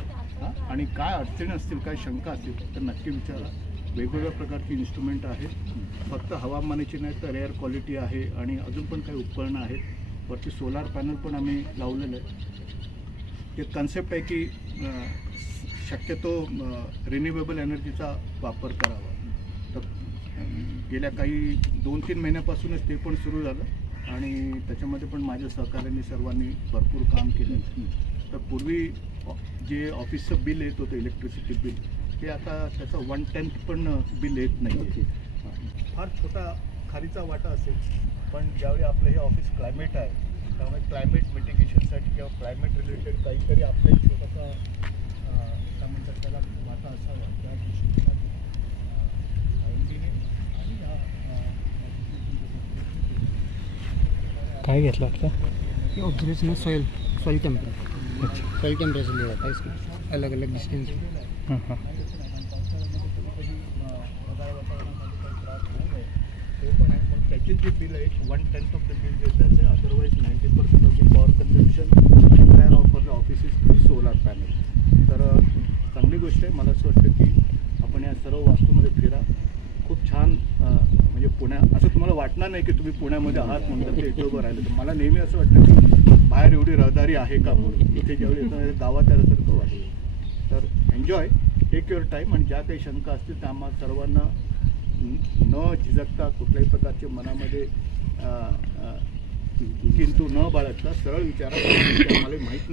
आणि काय अडचणी असतील, काय शंका असतील तर नक्की विचारा. वेगवेगळ्या प्रकारची इन्स्ट्रुमेंट आहेत, फक्त हवामानाची नाही तर एअर क्वालिटी आहे आणि अजून पण काही उपकरणं आहेत. वरती सोलार पॅनल पण आम्ही लावलेलं आहे. एक कन्सेप्ट आहे की शक्यतो रिन्युएबल एनर्जीचा वापर करावा. तर गेल्या काही 2-3 महिन्यापासूनच ते पण सुरू झालं आणि त्याच्यामध्ये पण माझ्या सहकार्याने सर्वांनी भरपूर काम केलं. तर पूर्वी जे ऑफिसचं बिल येत होतं इलेक्ट्रिसिटी बिल ते आता त्याचं 1/10 पण बिल येत नाही आहे. फार छोटा खारीचा वाटा असेल पण ज्यावेळी आपलं हे ऑफिस क्लायमेट आहे त्यामुळे क्लायमेट मिटिगेशनसाठी किंवा क्लायमेट रिलेटेड काहीतरी आपला एक छोटासा काय म्हणतात त्याला वाटा असावा त्या दृष्टीने IMDने आणि काय घेतलं आपलं ऑब्जर्वेशन सॉइल टेम्परेचर लिया था इसमें अलग अलग डिस्टेंस. ते पण आहे पण त्याचे जे बिल आहे 1/10 ऑफ द बिल जे त्याचं आहे. Otherwise 90% of the power consumption entire of the office is solar panel. तर चांगली गोष्ट आहे. मला असं वाटतं की आपण या सर्व वास्तूमध्ये फिरा. खूप छान म्हणजे असं तुम्हाला वाटणार नाही की तुम्ही पुण्यामध्ये आहात म्हणून ते इथं उभं राहिलं. तर मला नेहमी असं वाटतं की बाहेर एवढी रहदारी आहे का म्हणून. इथे ज्यावेळी येतं गावात आल्यासारखं वाटतं. तर एन्जॉय, टेक युअर टाईम आणि ज्या काही शंका असतील त्या आम्हाला सर्वांना न झिजकता कुठल्याही प्रकारचे मनामध्ये किंतु न बाळगता सरळ विचारा. आम्हाला माहीत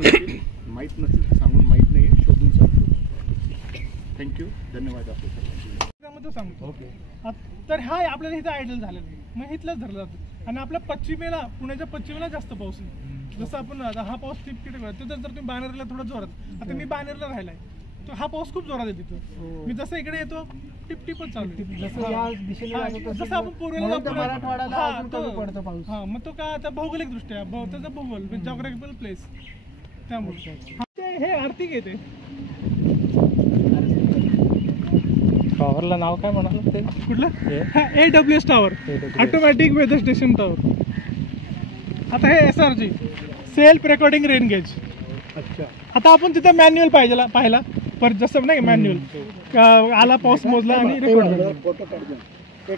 नसतील तर सांगून माहीत नाही आहे शोधून सांगतो. थँक्यू, धन्यवाद आपल्या सर्वांचे. सांगतो तर हा आपल्याला इथं आयडल झालेलं आहे मग इथलंच धरलं जातं. आणि आपल्या पश्चिमेला पुण्याच्या पश्चिमेला जास्त पाऊस आहे. जसं आपण हा पाऊस टिपटिप तिथं जर तुम्ही बाणेरला थोडा जोरात, आता मी बाणेरला राहिलाय तर हा पाऊस खूप जोरात आहे तिथं. मी जसं इकडे येतो टिपटिपच चालू आहे. जसं आपण पूर्वेला हा मग तो काय आता भौगोलिक दृष्ट्या त्याचा भूगोल जॉग्राफिकल प्लेस त्यामुळे हे आर्थिक येते. टॉवरला नाव काय म्हणाल ते कुठलं AWS tower, automatic weather station tower. आता हे SRG self recording rain gauge. अच्छा, आता आपण तिथं मॅन्युअल पाहिला पर जसं नाही मॅन्युअल आला पाऊस मोजला आणि रेकॉर्ड.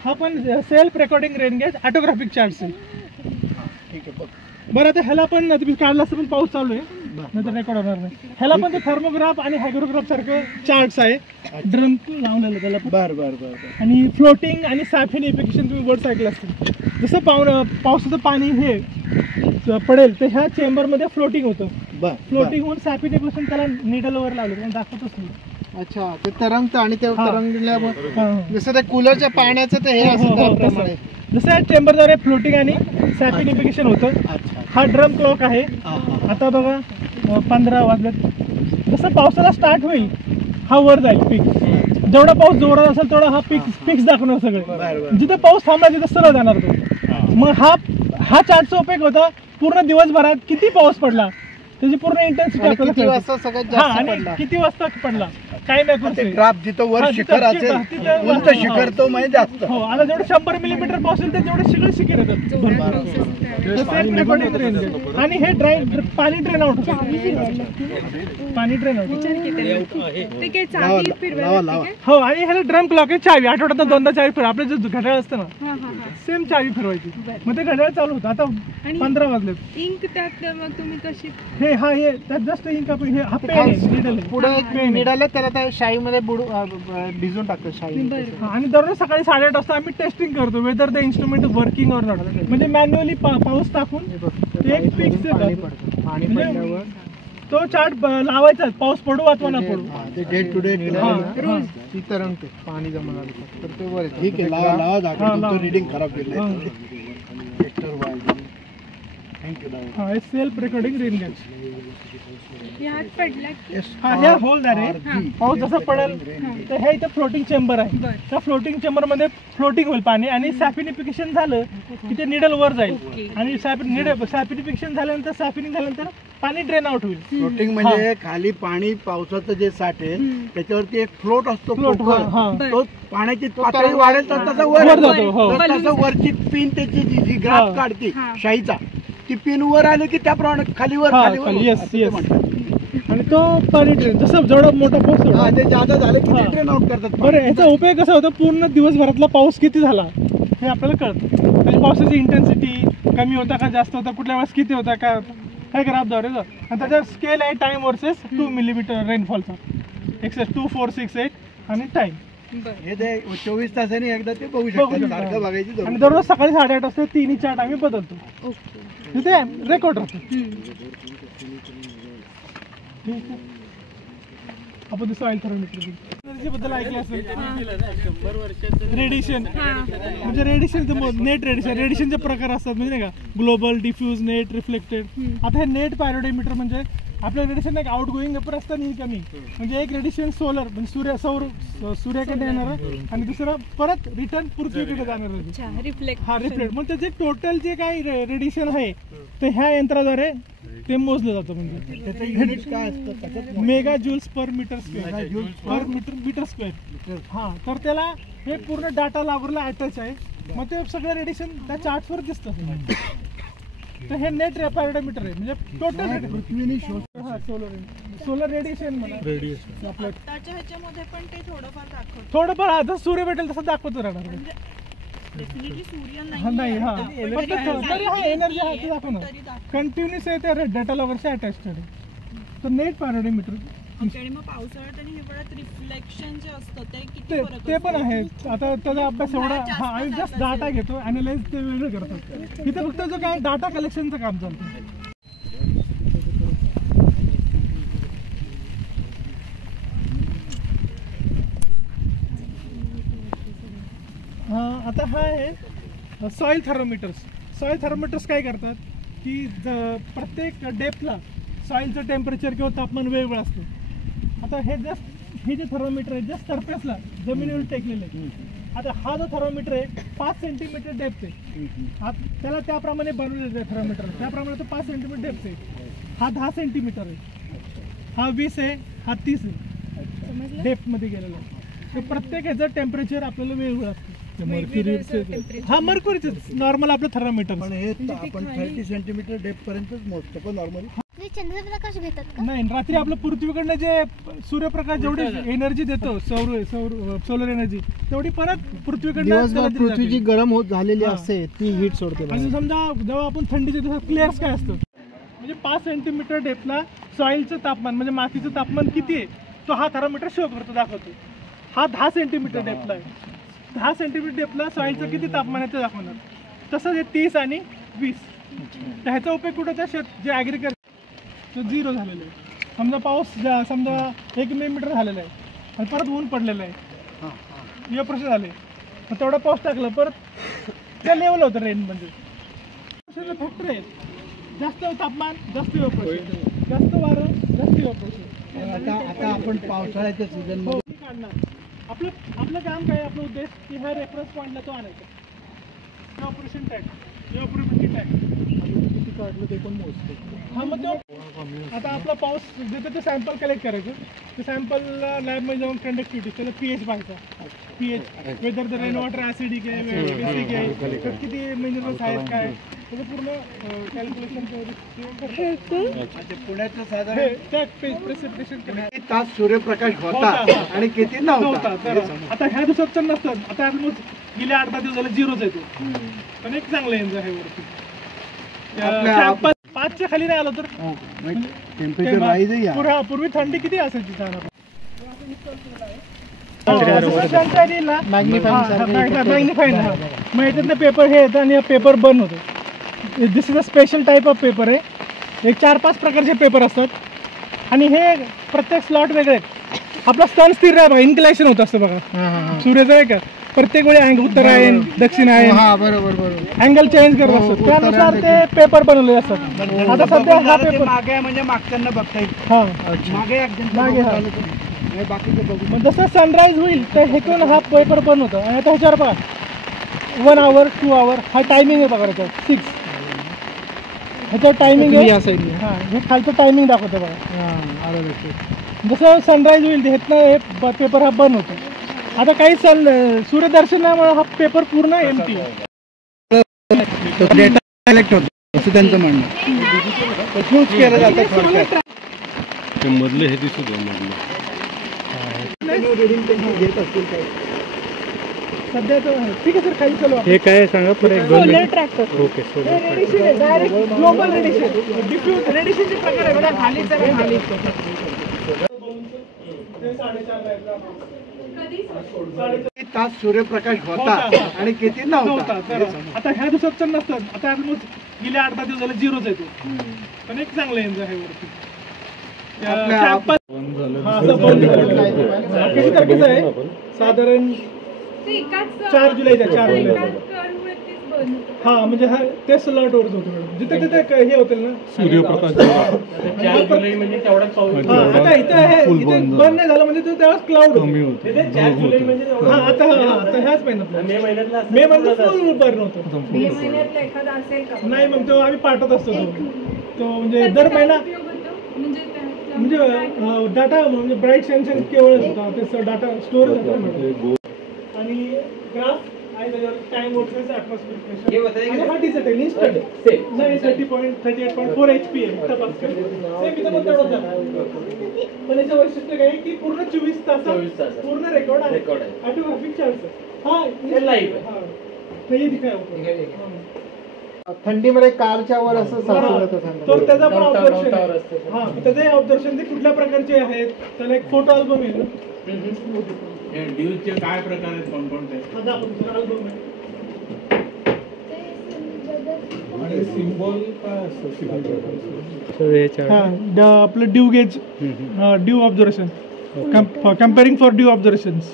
हा पण self recording rain gauge autographic charts आहे. ठीक आहे. बरं आता ह्याला पण तुम्ही काढला असं पण पाऊस चालू आहे नंतर रेकॉर्ड होणार नाही. ह्याला पण ते थर्मोग्राफ आणि हायग्रोग्राफ सारखं चार्ट्स आहे. ड्रम लावलेलं त्याला बरं. आणि फ्लोटिंग आणि सॅफिनिफिकेशन तुम्ही वर्ड्स ऐकलं असतील. जसं पावसाचं पाणी हे पडेल तर ह्या चेंबरमध्ये फ्लोटिंग होतं. फ्लोटिंग होऊन सॅफिनिफिकेशन त्याला निडल वगैरे लावलं दाखवतच नाही. अच्छा ते तरंगतं आणि ते हा. तरंगल्यावर हा. जसं ते कूलरच्या पाण्याचं ते हे हो, असतं हो, त्याप्रमाणे. जसं या चेंबरद्वारे फ्लोटिंग आणि सॅपिनिफिकेशन होतं. अच्छा. हा ड्रम क्लॉक आहे. हा, हा. आता बघा 15 वाजलेत. जसं पावसाला स्टार्ट होईल हा वर जाईल पीक. जेवढा पाऊस जोरात असेल तेवढा हा पीक्स दाखवणार सगळे. जिथे पाऊस थांबला तिथे सरळ जाणार तो. मग हा चार्टचा उपयोग होता पूर्ण दिवसभरात किती पाऊस पडला त्याची पूर्ण इंटेन्सिटी आणि आपल्याला किती कळते. वाजता सगळ्यात हा, जास्त आणि पडला? किती वाजता पडला काय नाही ग्राफ जिथं वर शिखर असेल उंच शिखर तो म्हणजे जास्त. हो आता जेवढे 100 मिलीमीटर पाऊस येईल ते जेवढे सगळे शिखर येतात. आणि हे पाणी ड्रेन आउट होतं. पाणी ड्रेन आउट हो. आणि ह्याला ड्रम क्लॉक आहे. चावी आठवड्यात 2दा चावी फिरवा. आपलं जे घड्याळ असतं ना सेम चावी फिरवायची. मग ते घड्याळ चालू होतं. आता 15 वाजलेत. इंक त्यात मग तुम्ही कशी हे त्यात जस्ट इंक आपण हे हा पेन आहे, needle आहे. पुढे एक पेन आहे. निडाले त्याला त्या शाईमध्ये भिजून टाकतो शाई. आणि दररोज सकाळी 8:30 वाजता आम्ही टेस्टिंग करतो whether the instrument working or not. म्हणजे मॅन्युअली पाऊस टाकून ते एक फिक्स पाणी पडतं. पाणी पडल्यावर तो चार्ट लावायचा पाऊस पडू अथवा ना पडू. ते डे टू डे रोज ती तरंगते पाणी जमा झालं तर ते वर येतं. ठीक आहे. लावा हा, दाखवा लावा. तुमचं रिडिंग खराब केलं हा. थँक्यू. हा सेल्फ रेकॉर्डिंग रेन गॅस. ह्यात पडला की हा हे होल आहे. पाऊस जसा पडेल तर हे इथं फ्लोटिंग चेंबर आहे. त्या फ्लोटिंग चेंबर मध्ये फ्लोटिंग होईल पाणी आणि सॅपिनिफिकेशन झालं की ते निडल वर जाईल. आणि सॅपिनिफिकेशन झाल्यानंतर सॅपिनिंग झाल्यानंतर पाणी ड्रेन आउट होईल. फ्लोटिंग म्हणजे खाली पाणी पावसाचं जे साठेल त्याच्यावरती एक फ्लोट असतो Float, पोकळ. हा. तो पाण्याची पातळी वाढेल तर तसा वर वर येतो. जातो, हो. तर तसं वरची पिन त्याची जी हा. ग्राफ काढते शाईचा ती पिन वर आली की त्याप्रमाणे खालीवर हा, खालीवर खाली, yes, असं yes. म्हणतात. आणि तो पाणी ड्रेन जसं जेवढा मोठा पाऊस हा, होईल. ते जादा झाले की हा. ते ड्रेन आउट करतात. बरं याचा उपयोग कसा होता पूर्ण दिवसभरातला पाऊस किती झाला हे आपल्याला कळतं. म्हणजे पावसाची इंटेन्सिटी कमी होता का जास्त होता कुठल्या वेळेस किती होता काय होता हे ग्राफद्वारे आणि त्याचा स्केल आहे टाइम वर्सेस 2 मिलीमीटर रेनफॉलचा. एक्सेस 2, 4, 6, 8 आणि टाइम. हे ते 24 तासांनी एकदा ते बघू शकतात. सारखं बघायची जरूर आणि दररोज सकाळी 8:30 वाजता 3 चार्ट आम्ही बदलतो. तिथे रेकॉर्ड राहतो. ठीक आहे. आपण सॉइल थर्मोमीटर बद्दल ऐकले असेल. रेडिएशन म्हणजे रेडिएशन नेट रेडिएशनचे प्रकार असतात म्हणजे नाही का ग्लोबल, डिफ्यूज, नेट, रिफ्लेक्टेड. आता हे नेट पायरोडीमीटर म्हणजे आपलं रेडिएशन एक आउट गोईंग अपर असतं नाही कमी. म्हणजे एक रेडिएशन सोलर म्हणजे सूर्याकडे येणार आणि दुसरं परत रिटर्न पृथ्वीकडे जाणार. रिफ्लेक्ट हा रिफ्लेक्ट मग त्याचे टोटल जे काही रेडिएशन आहे ते ह्या यंत्राद्वारे ते मोजलं जातं. म्हणजे त्याचं युनिट काय असतं त्याच्यात mega joules per metre square metre square. हा तर त्याला हे पूर्ण डाटा लावरला अटॅच आहे. मग ते सगळं रेडिएशन त्या चार्टवर दिसतं. तर हे नेट पायरोडीमीटर आहे म्हणजे टोटल पृथ्वीने सोलर रेडिएशन म्हणा. आपलं त्याच्या ह्याच्यामध्ये पण ते थोडंफार दाखवतं. थोडंफार आता सूर्य भेटेल तसं दाखवतो राहणार. डेफिनेटली सूर्य हा नाही हा पण फक्त तरी हा एनर्जी आहे ते दाखवणार कंटिन्युअस आहे त्या डाटा लवरशी अटॅच्ड आहे. तर नेट पायरोडीमीटर आणि मग पावसाळ्यात आणि हिवाळ्यात रिफ्लेक्शन जे असतं ते किती ते फरक ते पण असतो? आहे. आता त्याचा अभ्यास एवढा जास्त हा आम्ही जस्ट झालं डाटा घेतो अॅनालाइज ते वेगळं करतो. इथे फक्त जो काय डाटा कलेक्शनचं काम चालतं. आता हा आहे सॉइल थर्मोमीटर्स. सॉइल थर्मोमीटर्स काय करतात की प्रत्येक डेप्थला सॉइलचं टेम्परेचर किंवा तापमान वेगवेगळं असतं. आता हे जे थर्मोमीटर आहे जस्ट सरफेसला जमिनीवर टेकलेलं आहे. आता हा जो थर्मोमीटर आहे 5 सेंटीमीटर डेप्थ आहे. त्याला त्याप्रमाणे बनवलेलं आहे थर्मोमीटर त्याप्रमाणे तो 5 सेंटीमीटर डेप्थ आहे. हा 10 सेंटीमीटर आहे. हा 20 आहे. हा 30 आहे. डेप्थमध्ये गेलेला आहे. तर प्रत्येक ह्याचं टेम्परेचर आपल्याला वेगवेगळं असतं. हा मर्क्युरीचं नॉर्मल आपलं थर्मोमीटर. पण हे आपण 30 सेंटीमीटर डेप्थ पर्यंतच मोजतो पण नॉर्मली. चंद्रप्रकाश घेतात का? नाही रात्री आपलं पृथ्वीकडनं जे सूर्यप्रकाश जेवढी एनर्जी देतो सोलर एनर्जी तेवढी परत दिवसभर पृथ्वी जी गरम होत झालेली असते ती हीट सोडते. आणि समजा जेव्हा आपण थंडीच्या दिवसात क्लिअर्स काय असतं म्हणजे 5 सेंटीमीटर डेप्थला सॉइलचं तापमान म्हणजे मातीचं तापमान किती आहे तो हा थर्मोमीटर शो करतो दाखवतो. हा 10 सेंटीमीटर डेप्थला आहे. 10 सेंटीमीटर डेप्थला सॉइलचं किती तापमान आहे ते दाखवणार. तसंच हे 30 आणि 20. तर ह्याचा उपयोग कुठं त्या जे ॲग्रिकल्चर तो 0 झालेलं आहे. समजा पाऊस समजा 1 मिलीमीटर झालेला आहे आणि परत ऊन पडलेलं आहे, इव्हॅपोरेशन झाले. मग तेवढा पाऊस टाकला, परत त्या लेवल होतं रेन. म्हणजे फॅक्टर आहेत, जास्त तापमान जास्त इव्हॅपोरेशन, जास्त वारं जास्त इव्हॅपोरेशन. आता आपण पावसाळ्याच्या सीझन हो काढणार. आपलं काम काय, आपला उद्देश की ह्या रेफरन्स पॉईंटला तो आणायचा. इव्हॅपोरेशन टॅग, इव्हॅपोरेबिलिटी टॅग किती काढलं ते पण मोजतो. हा मग तो आता आपला पाऊस देतं ते सॅम्पल कलेक्ट करायचं. ते सॅम्पल लॅबमध्ये जाऊन कंडक्टिव्हिटी, त्याला पीएच पाहायचा. PH whether the rain water acidic आहे, बेसिक आहे, तर किती मिनरल्स आहेत, काय त्याचं पूर्ण कॅल्क्युलेशन पुण्याचं साधारण प्रेसिपिटेशन किती तास सूर्यप्रकाश होता आणि किती नव्हता. आता ह्या दिवसात तर नसतात. आता ऑलमोस्ट गेले 8-10 दिवस झाले झिरोच येतो. पण एक चांगलं एन्जॉय आहे वरती. 5च्या खाली नाही आलं तर टेम्परेचर राईज पूर्वी थंडी किती असायची त्याला. मॅग्निफाईंग मग याच्यातलं पेपर हे येतं आणि पेपर बर्न होतो. This is a special type of paper आहे. एक 4-5 प्रकारचे पेपर असतात आणि हे प्रत्येक स्लॉट वेगळे आहेत. आपला स्तन स्थिर आहे बघा, इन्क्लेशन होत असतं बघा सूर्याचं आहे का, प्रत्येक वेळी उत्तरायण दक्षिणायन अँगल चेंज करत असतात, त्यानुसार ते पेपर बनवलेले असतात. आता सध्या हा पेपर मागे म्हणजे मागच्यांना बघता येईल. हा मागे मागे बाकीचे बघू. मग जसं सनराईज होईल तर हेतून हा पेपर बंद होतं. आणि आता ह्याच्यावर बघा 1 hour 2 hour हा टायमिंग आहे बघा. त्याच्यावर 6 ह्याच्यावर टायमिंग आहे. हां हे खालचं टायमिंग दाखवतं बघा. जसं सनराईज होईल हेतनं हे पेपर हा बंद होतो. आता काही सूर्यदर्शनामुळे हा पेपर पूर्ण एम्प्टी डेटा कलेक्ट होतो असं त्यांचं म्हणणं. यूज केलं जातं थोडक्यात. मधले हे दिसत आहे सध्या तर ठीक आहे सर. खाली चालू हे काय सांगा सोलर ट्रॅक्टर. ओके रेडिएशन आहे, डायरेक्ट ग्लोबल रेडिएशन, डिफ्यूज रेडिएशनचे प्रकार आहे बघा. खाली तर खाली किती तास सूर्यप्रकाश होता आणि किती नव्हता. आता ह्या दिवसात तर नसतात. आता ऑलमोस्ट गेले 8-10 दिवस झाले झिरोच येतो. पण एक चांगलं एन्जॉय आहे वरती. किती तारखेचं आहे साधारण 4 जुलैचा. 4 जुलै. हा म्हणजे हा ते स्लॉट वरच होतो मॅडम. जिथे तिथे हे होतील ना सूर्यप्रकाश. आता इथे बंद नाही झालं म्हणजे तेव्हाच क्लाउड कमी होते. हा आता ह्याच महिन्यात मे महिन्यात फुल बर्न होतो. नाही मग तो आम्ही पाठवत असतो. तो म्हणजे दर महिना म्हणजे डाटा म्हणजे ब्राईट सेन्शन केवळ होता ते डाटा स्टोरेज होता मॅडम. आणि ग्राफ आहे त्याच्यावर टाइम वर्सेस ॲटमॉस्फिअरिक प्रेशर आणि हा डिजिटल आहे इन्स्टंट नाही 38.4 HP आहे. तपास सेम इथं पण तेवढंच झालं. पण याचं वैशिष्ट्य काय की पूर्ण 24 तासात पूर्ण रेकॉर्ड आहे. ऑटोग्राफिक चार्ज हा लाईव्ह आहे. नाही दिखाय थंडीमध्ये कारच्या वर असं तर त्याचा पण ऑब्झर्वेशन हा त्याचे ऑब्झर्वेशन ते कुठल्या प्रकारचे आहेत. त्याला एक फोटो अल्बम आहे ना. ड्यूजचे काय प्रकार आहेत कोणकोणते. अल्बम आहे. आणि सिम्बॉल काय असतं. आपलं due gauge, due observation, comparing for due observations.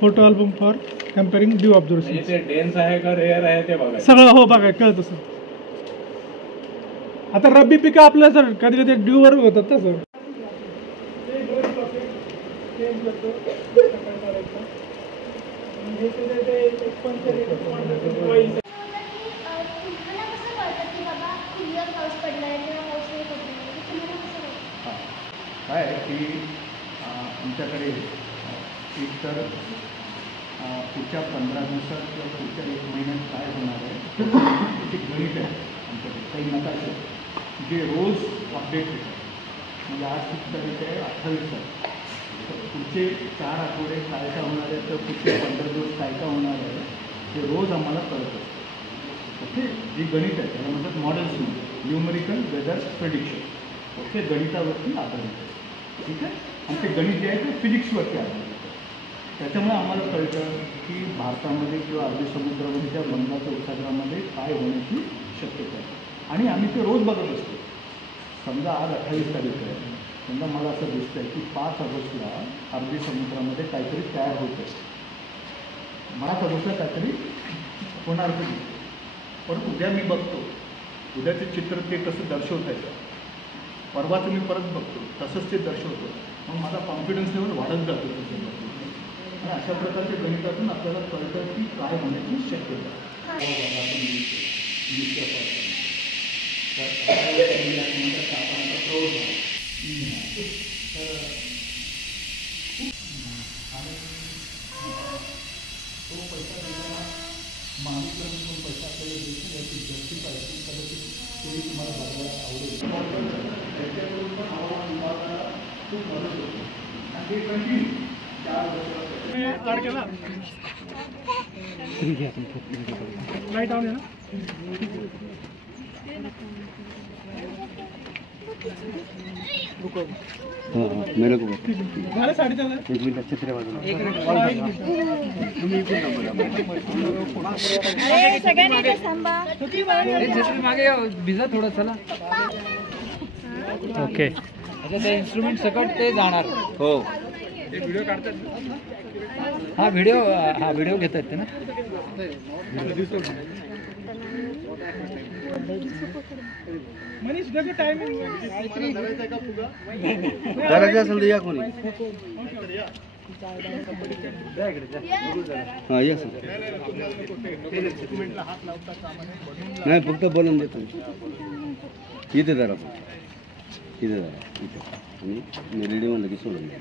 Photo album for comparing due observation. ते डेन्स आहे का रेअर आहे ते बघा सगळं हो बघा कळतं सर. आता रब्बी पिकं आपलं सर कधी कधी ड्यूवर होतात ना सर. काय आहे की आमच्याकडे एक तर पुढच्या 15 दिवसात किंवा पुढच्या 1 महिन्यात काय होणार आहे त्याची गणित आहे आमच्याकडे. काही नकाशे जे रोज अपडेट होतात. म्हणजे आज किती तारीख आहे 28 तारीख. तर पुढचे 4 आठवडे काय काय होणार आहे तर पुढचे 15 दिवस काय काय होणार आहे ते रोज आम्हाला कळत असतं. ओके. जी गणित आहे त्याला म्हणतात models numerical weather prediction. Okay. गणितावरती आधारित आहे. ठीक आहे. आणि ते गणित जे आहे ते फिजिक्सवरती आधारित आहे. त्याच्यामुळे आम्हाला कळतं की भारतामध्ये किंवा अरबी समुद्रामध्ये त्या बंगालच्या उपसागरामध्ये काय होण्याची शक्यता आहे. आणि आम्ही ते रोज बघत असतो. समजा आज 28 तारीख आहे त्यांना मला असं दिसतंय की 5 ऑगस्टला अरबी समुद्रामध्ये काहीतरी तयार होतं. 5 ऑगस्टला काहीतरी होणार दिसतं. पण उद्या मी बघतो, उद्याचे चित्र ते कसं दर्शवत आहे, परवाचं मी परत बघतो तसंच ते दर्शवतो. मग माझा कॉन्फिडन्स लेवल वाढत जातो त्याच्याबद्दल. आणि अशा प्रकारच्या गणितातून आपल्याला कळतं की काय होण्याची शक्यता तो पैसा देताना महावितरण जो पैसा आपल्याला देतो याची जस्टिफाय कदाचित तरी तुम्हाला बघायला आवडेल. त्याच्याकडून पण हवामान विभागाला खूप मदत होते आणि ते कंटिन्यू 4 वर्षाला लाईट ऑन आहे ना. मेरे को झालं 4:30. एक मिनिट छत्री बाजूला अरे सगळ्यांनी इथे थांबा. मागे भिजा थोडं चला. ओके. अच्छा ते इन्स्ट्रुमेंट सकट ते जाणार. हो व्हिडिओ काढतात. हा व्हिडिओ घेत आहेत ते ना. मनीष देखो टायमिंग करायचं असेल तर या कोणी. हां या सर. नाही फक्त बोलून देतो. इथे जरा इथे जरा इथे आणि मी रेडी म्हणलं की सोडून द्या.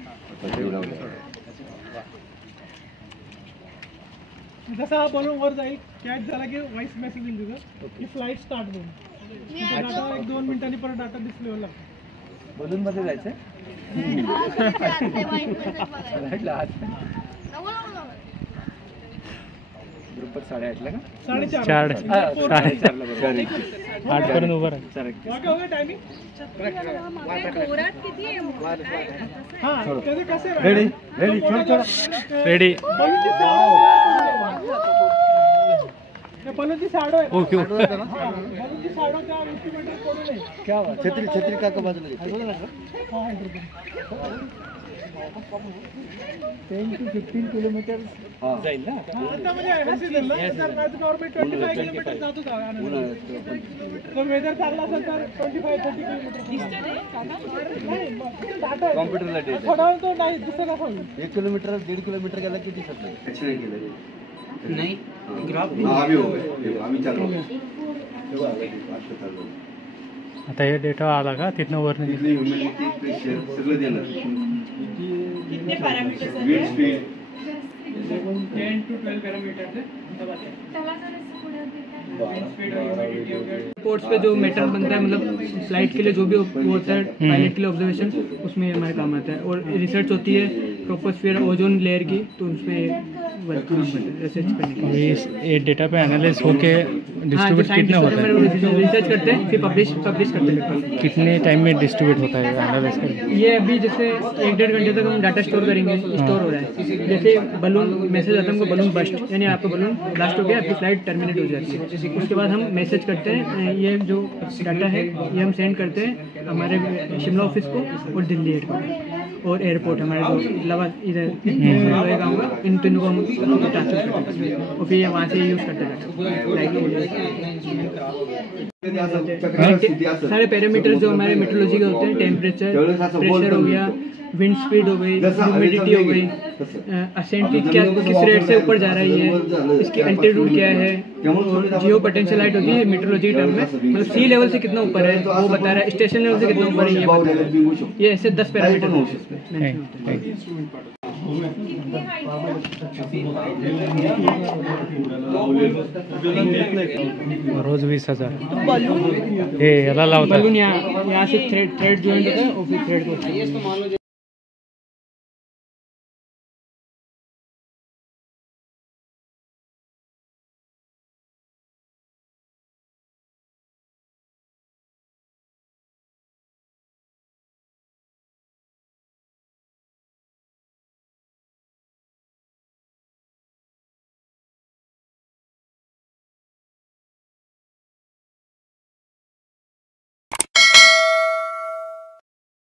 जसा हा बलून वर जाईल कॅच झाला की व्हॉइस मेसेज येईल तिथं की फ्लाईट स्टार्ट होईल. डाटा 1-2 मिनिटांनी परत डाटा डिस्प्लेवर लागतो. बलून मध्ये जायचंय. ग्रुपवर 8:30 ला का 4:30. 8 पर्यंत उभं राहा. हो गया टायमिंग. कोरात किती आहे? हां त्याचे कसे रेडी रेडी रेडी. बलूनची साडो आहे. Okay okay. बलूनची साडो त्या इन्स्ट्रुमेंटवर पडू नये. क्या छत्री छत्री काका बाजूला घे. 10 to 15 किलोमीटर जाईल ना. आता म्हणजे एमएससी दिलं ना तर माझं नॉर्मली 25 किलोमीटर जातो तर वेदर चांगला असेल तर 25-30 किलोमीटर. कॉम्प्युटरला डेट थोडा वेळ तो नाही दिसत असं. 1 किलोमीटर 1.5 किलोमीटर गेला की दिसत नाही. नाही आम्ही हो गए आम्ही चालू आता हे डेटा आला का तिथनं वरनं तिथली ह्युमिडिटी प्रेशर सगळं देणार. कितने पॅरामीटर्स विंड आहेत? स्पीड 10 to 12 पैरामीटर थे. पोर्ट्स पे जो मेटल बनता है मतलब फ्लाइट के लिए जो भी वो होता है पायलट के लिए ऑब्जर्वेशन उसमें हमारे काम आता है. और रिसर्च होती है ट्रोपोस्फियर ओजोन लेयर की तो उसमें वर्क काम करते हैं रिसर्च करने के लिए. ये डेटा पे एनालिस होके डिस्ट्रीब्यूट कितना होता है, रिसर्च करते हैं फिर पब्लिश करते हैं. कितने टाइम में डिस्ट्रीब्यूट होता है एनालिस करके? ये अभी जैसे 1-1.5 घंटे तक हम डाटा स्टोर करेंगे. स्टोर हो रहा है जैसे बलून मैसेज आता है हमको बलून बस्ट यानी आपका बलून ब्लास्ट हो गया आपकी फ्लाइट टर्मिनेट हो जाती है. उसके बाद हम मैसेज करते हैं ये जो डाटा है ये हम सेंड करते हैं हमारे शिमला ऑफिस को और दिल्ली एयरपोर्ट और एयरपोर्ट हमारे जो लवा इधर रहेगा होगा इन तीनों को हम ट्रांसफर करते हैं और फिर वहाँ से यूज़ करते हैं. सारे पैरामीटर जो हमारे मेट्रोलॉजी के होते हैं टेम्परेचर प्रेशर हो गया विंड स्पीड हो गई ह्यूमिडिटी हो गई असेंट क्या किस रेट से ऊपर जा रहा है ये इसकी अल्टीट्यूड क्या है और जियो पोटेंशियल हाइट होती है मेट्रोलॉजी टर्म में मतलब सी लेवल से कितना ऊपर है वो बता रहा है स्टेशन लेवल से कितना ऊपर है ये बता रहा है. ये ऐसे 10 पैरामीटर होते हैं. रोज 20,000 हे याला लावतात. बलून यहाँ से थ्रेड ज्वाइंट होता है और फिर थ्रेड को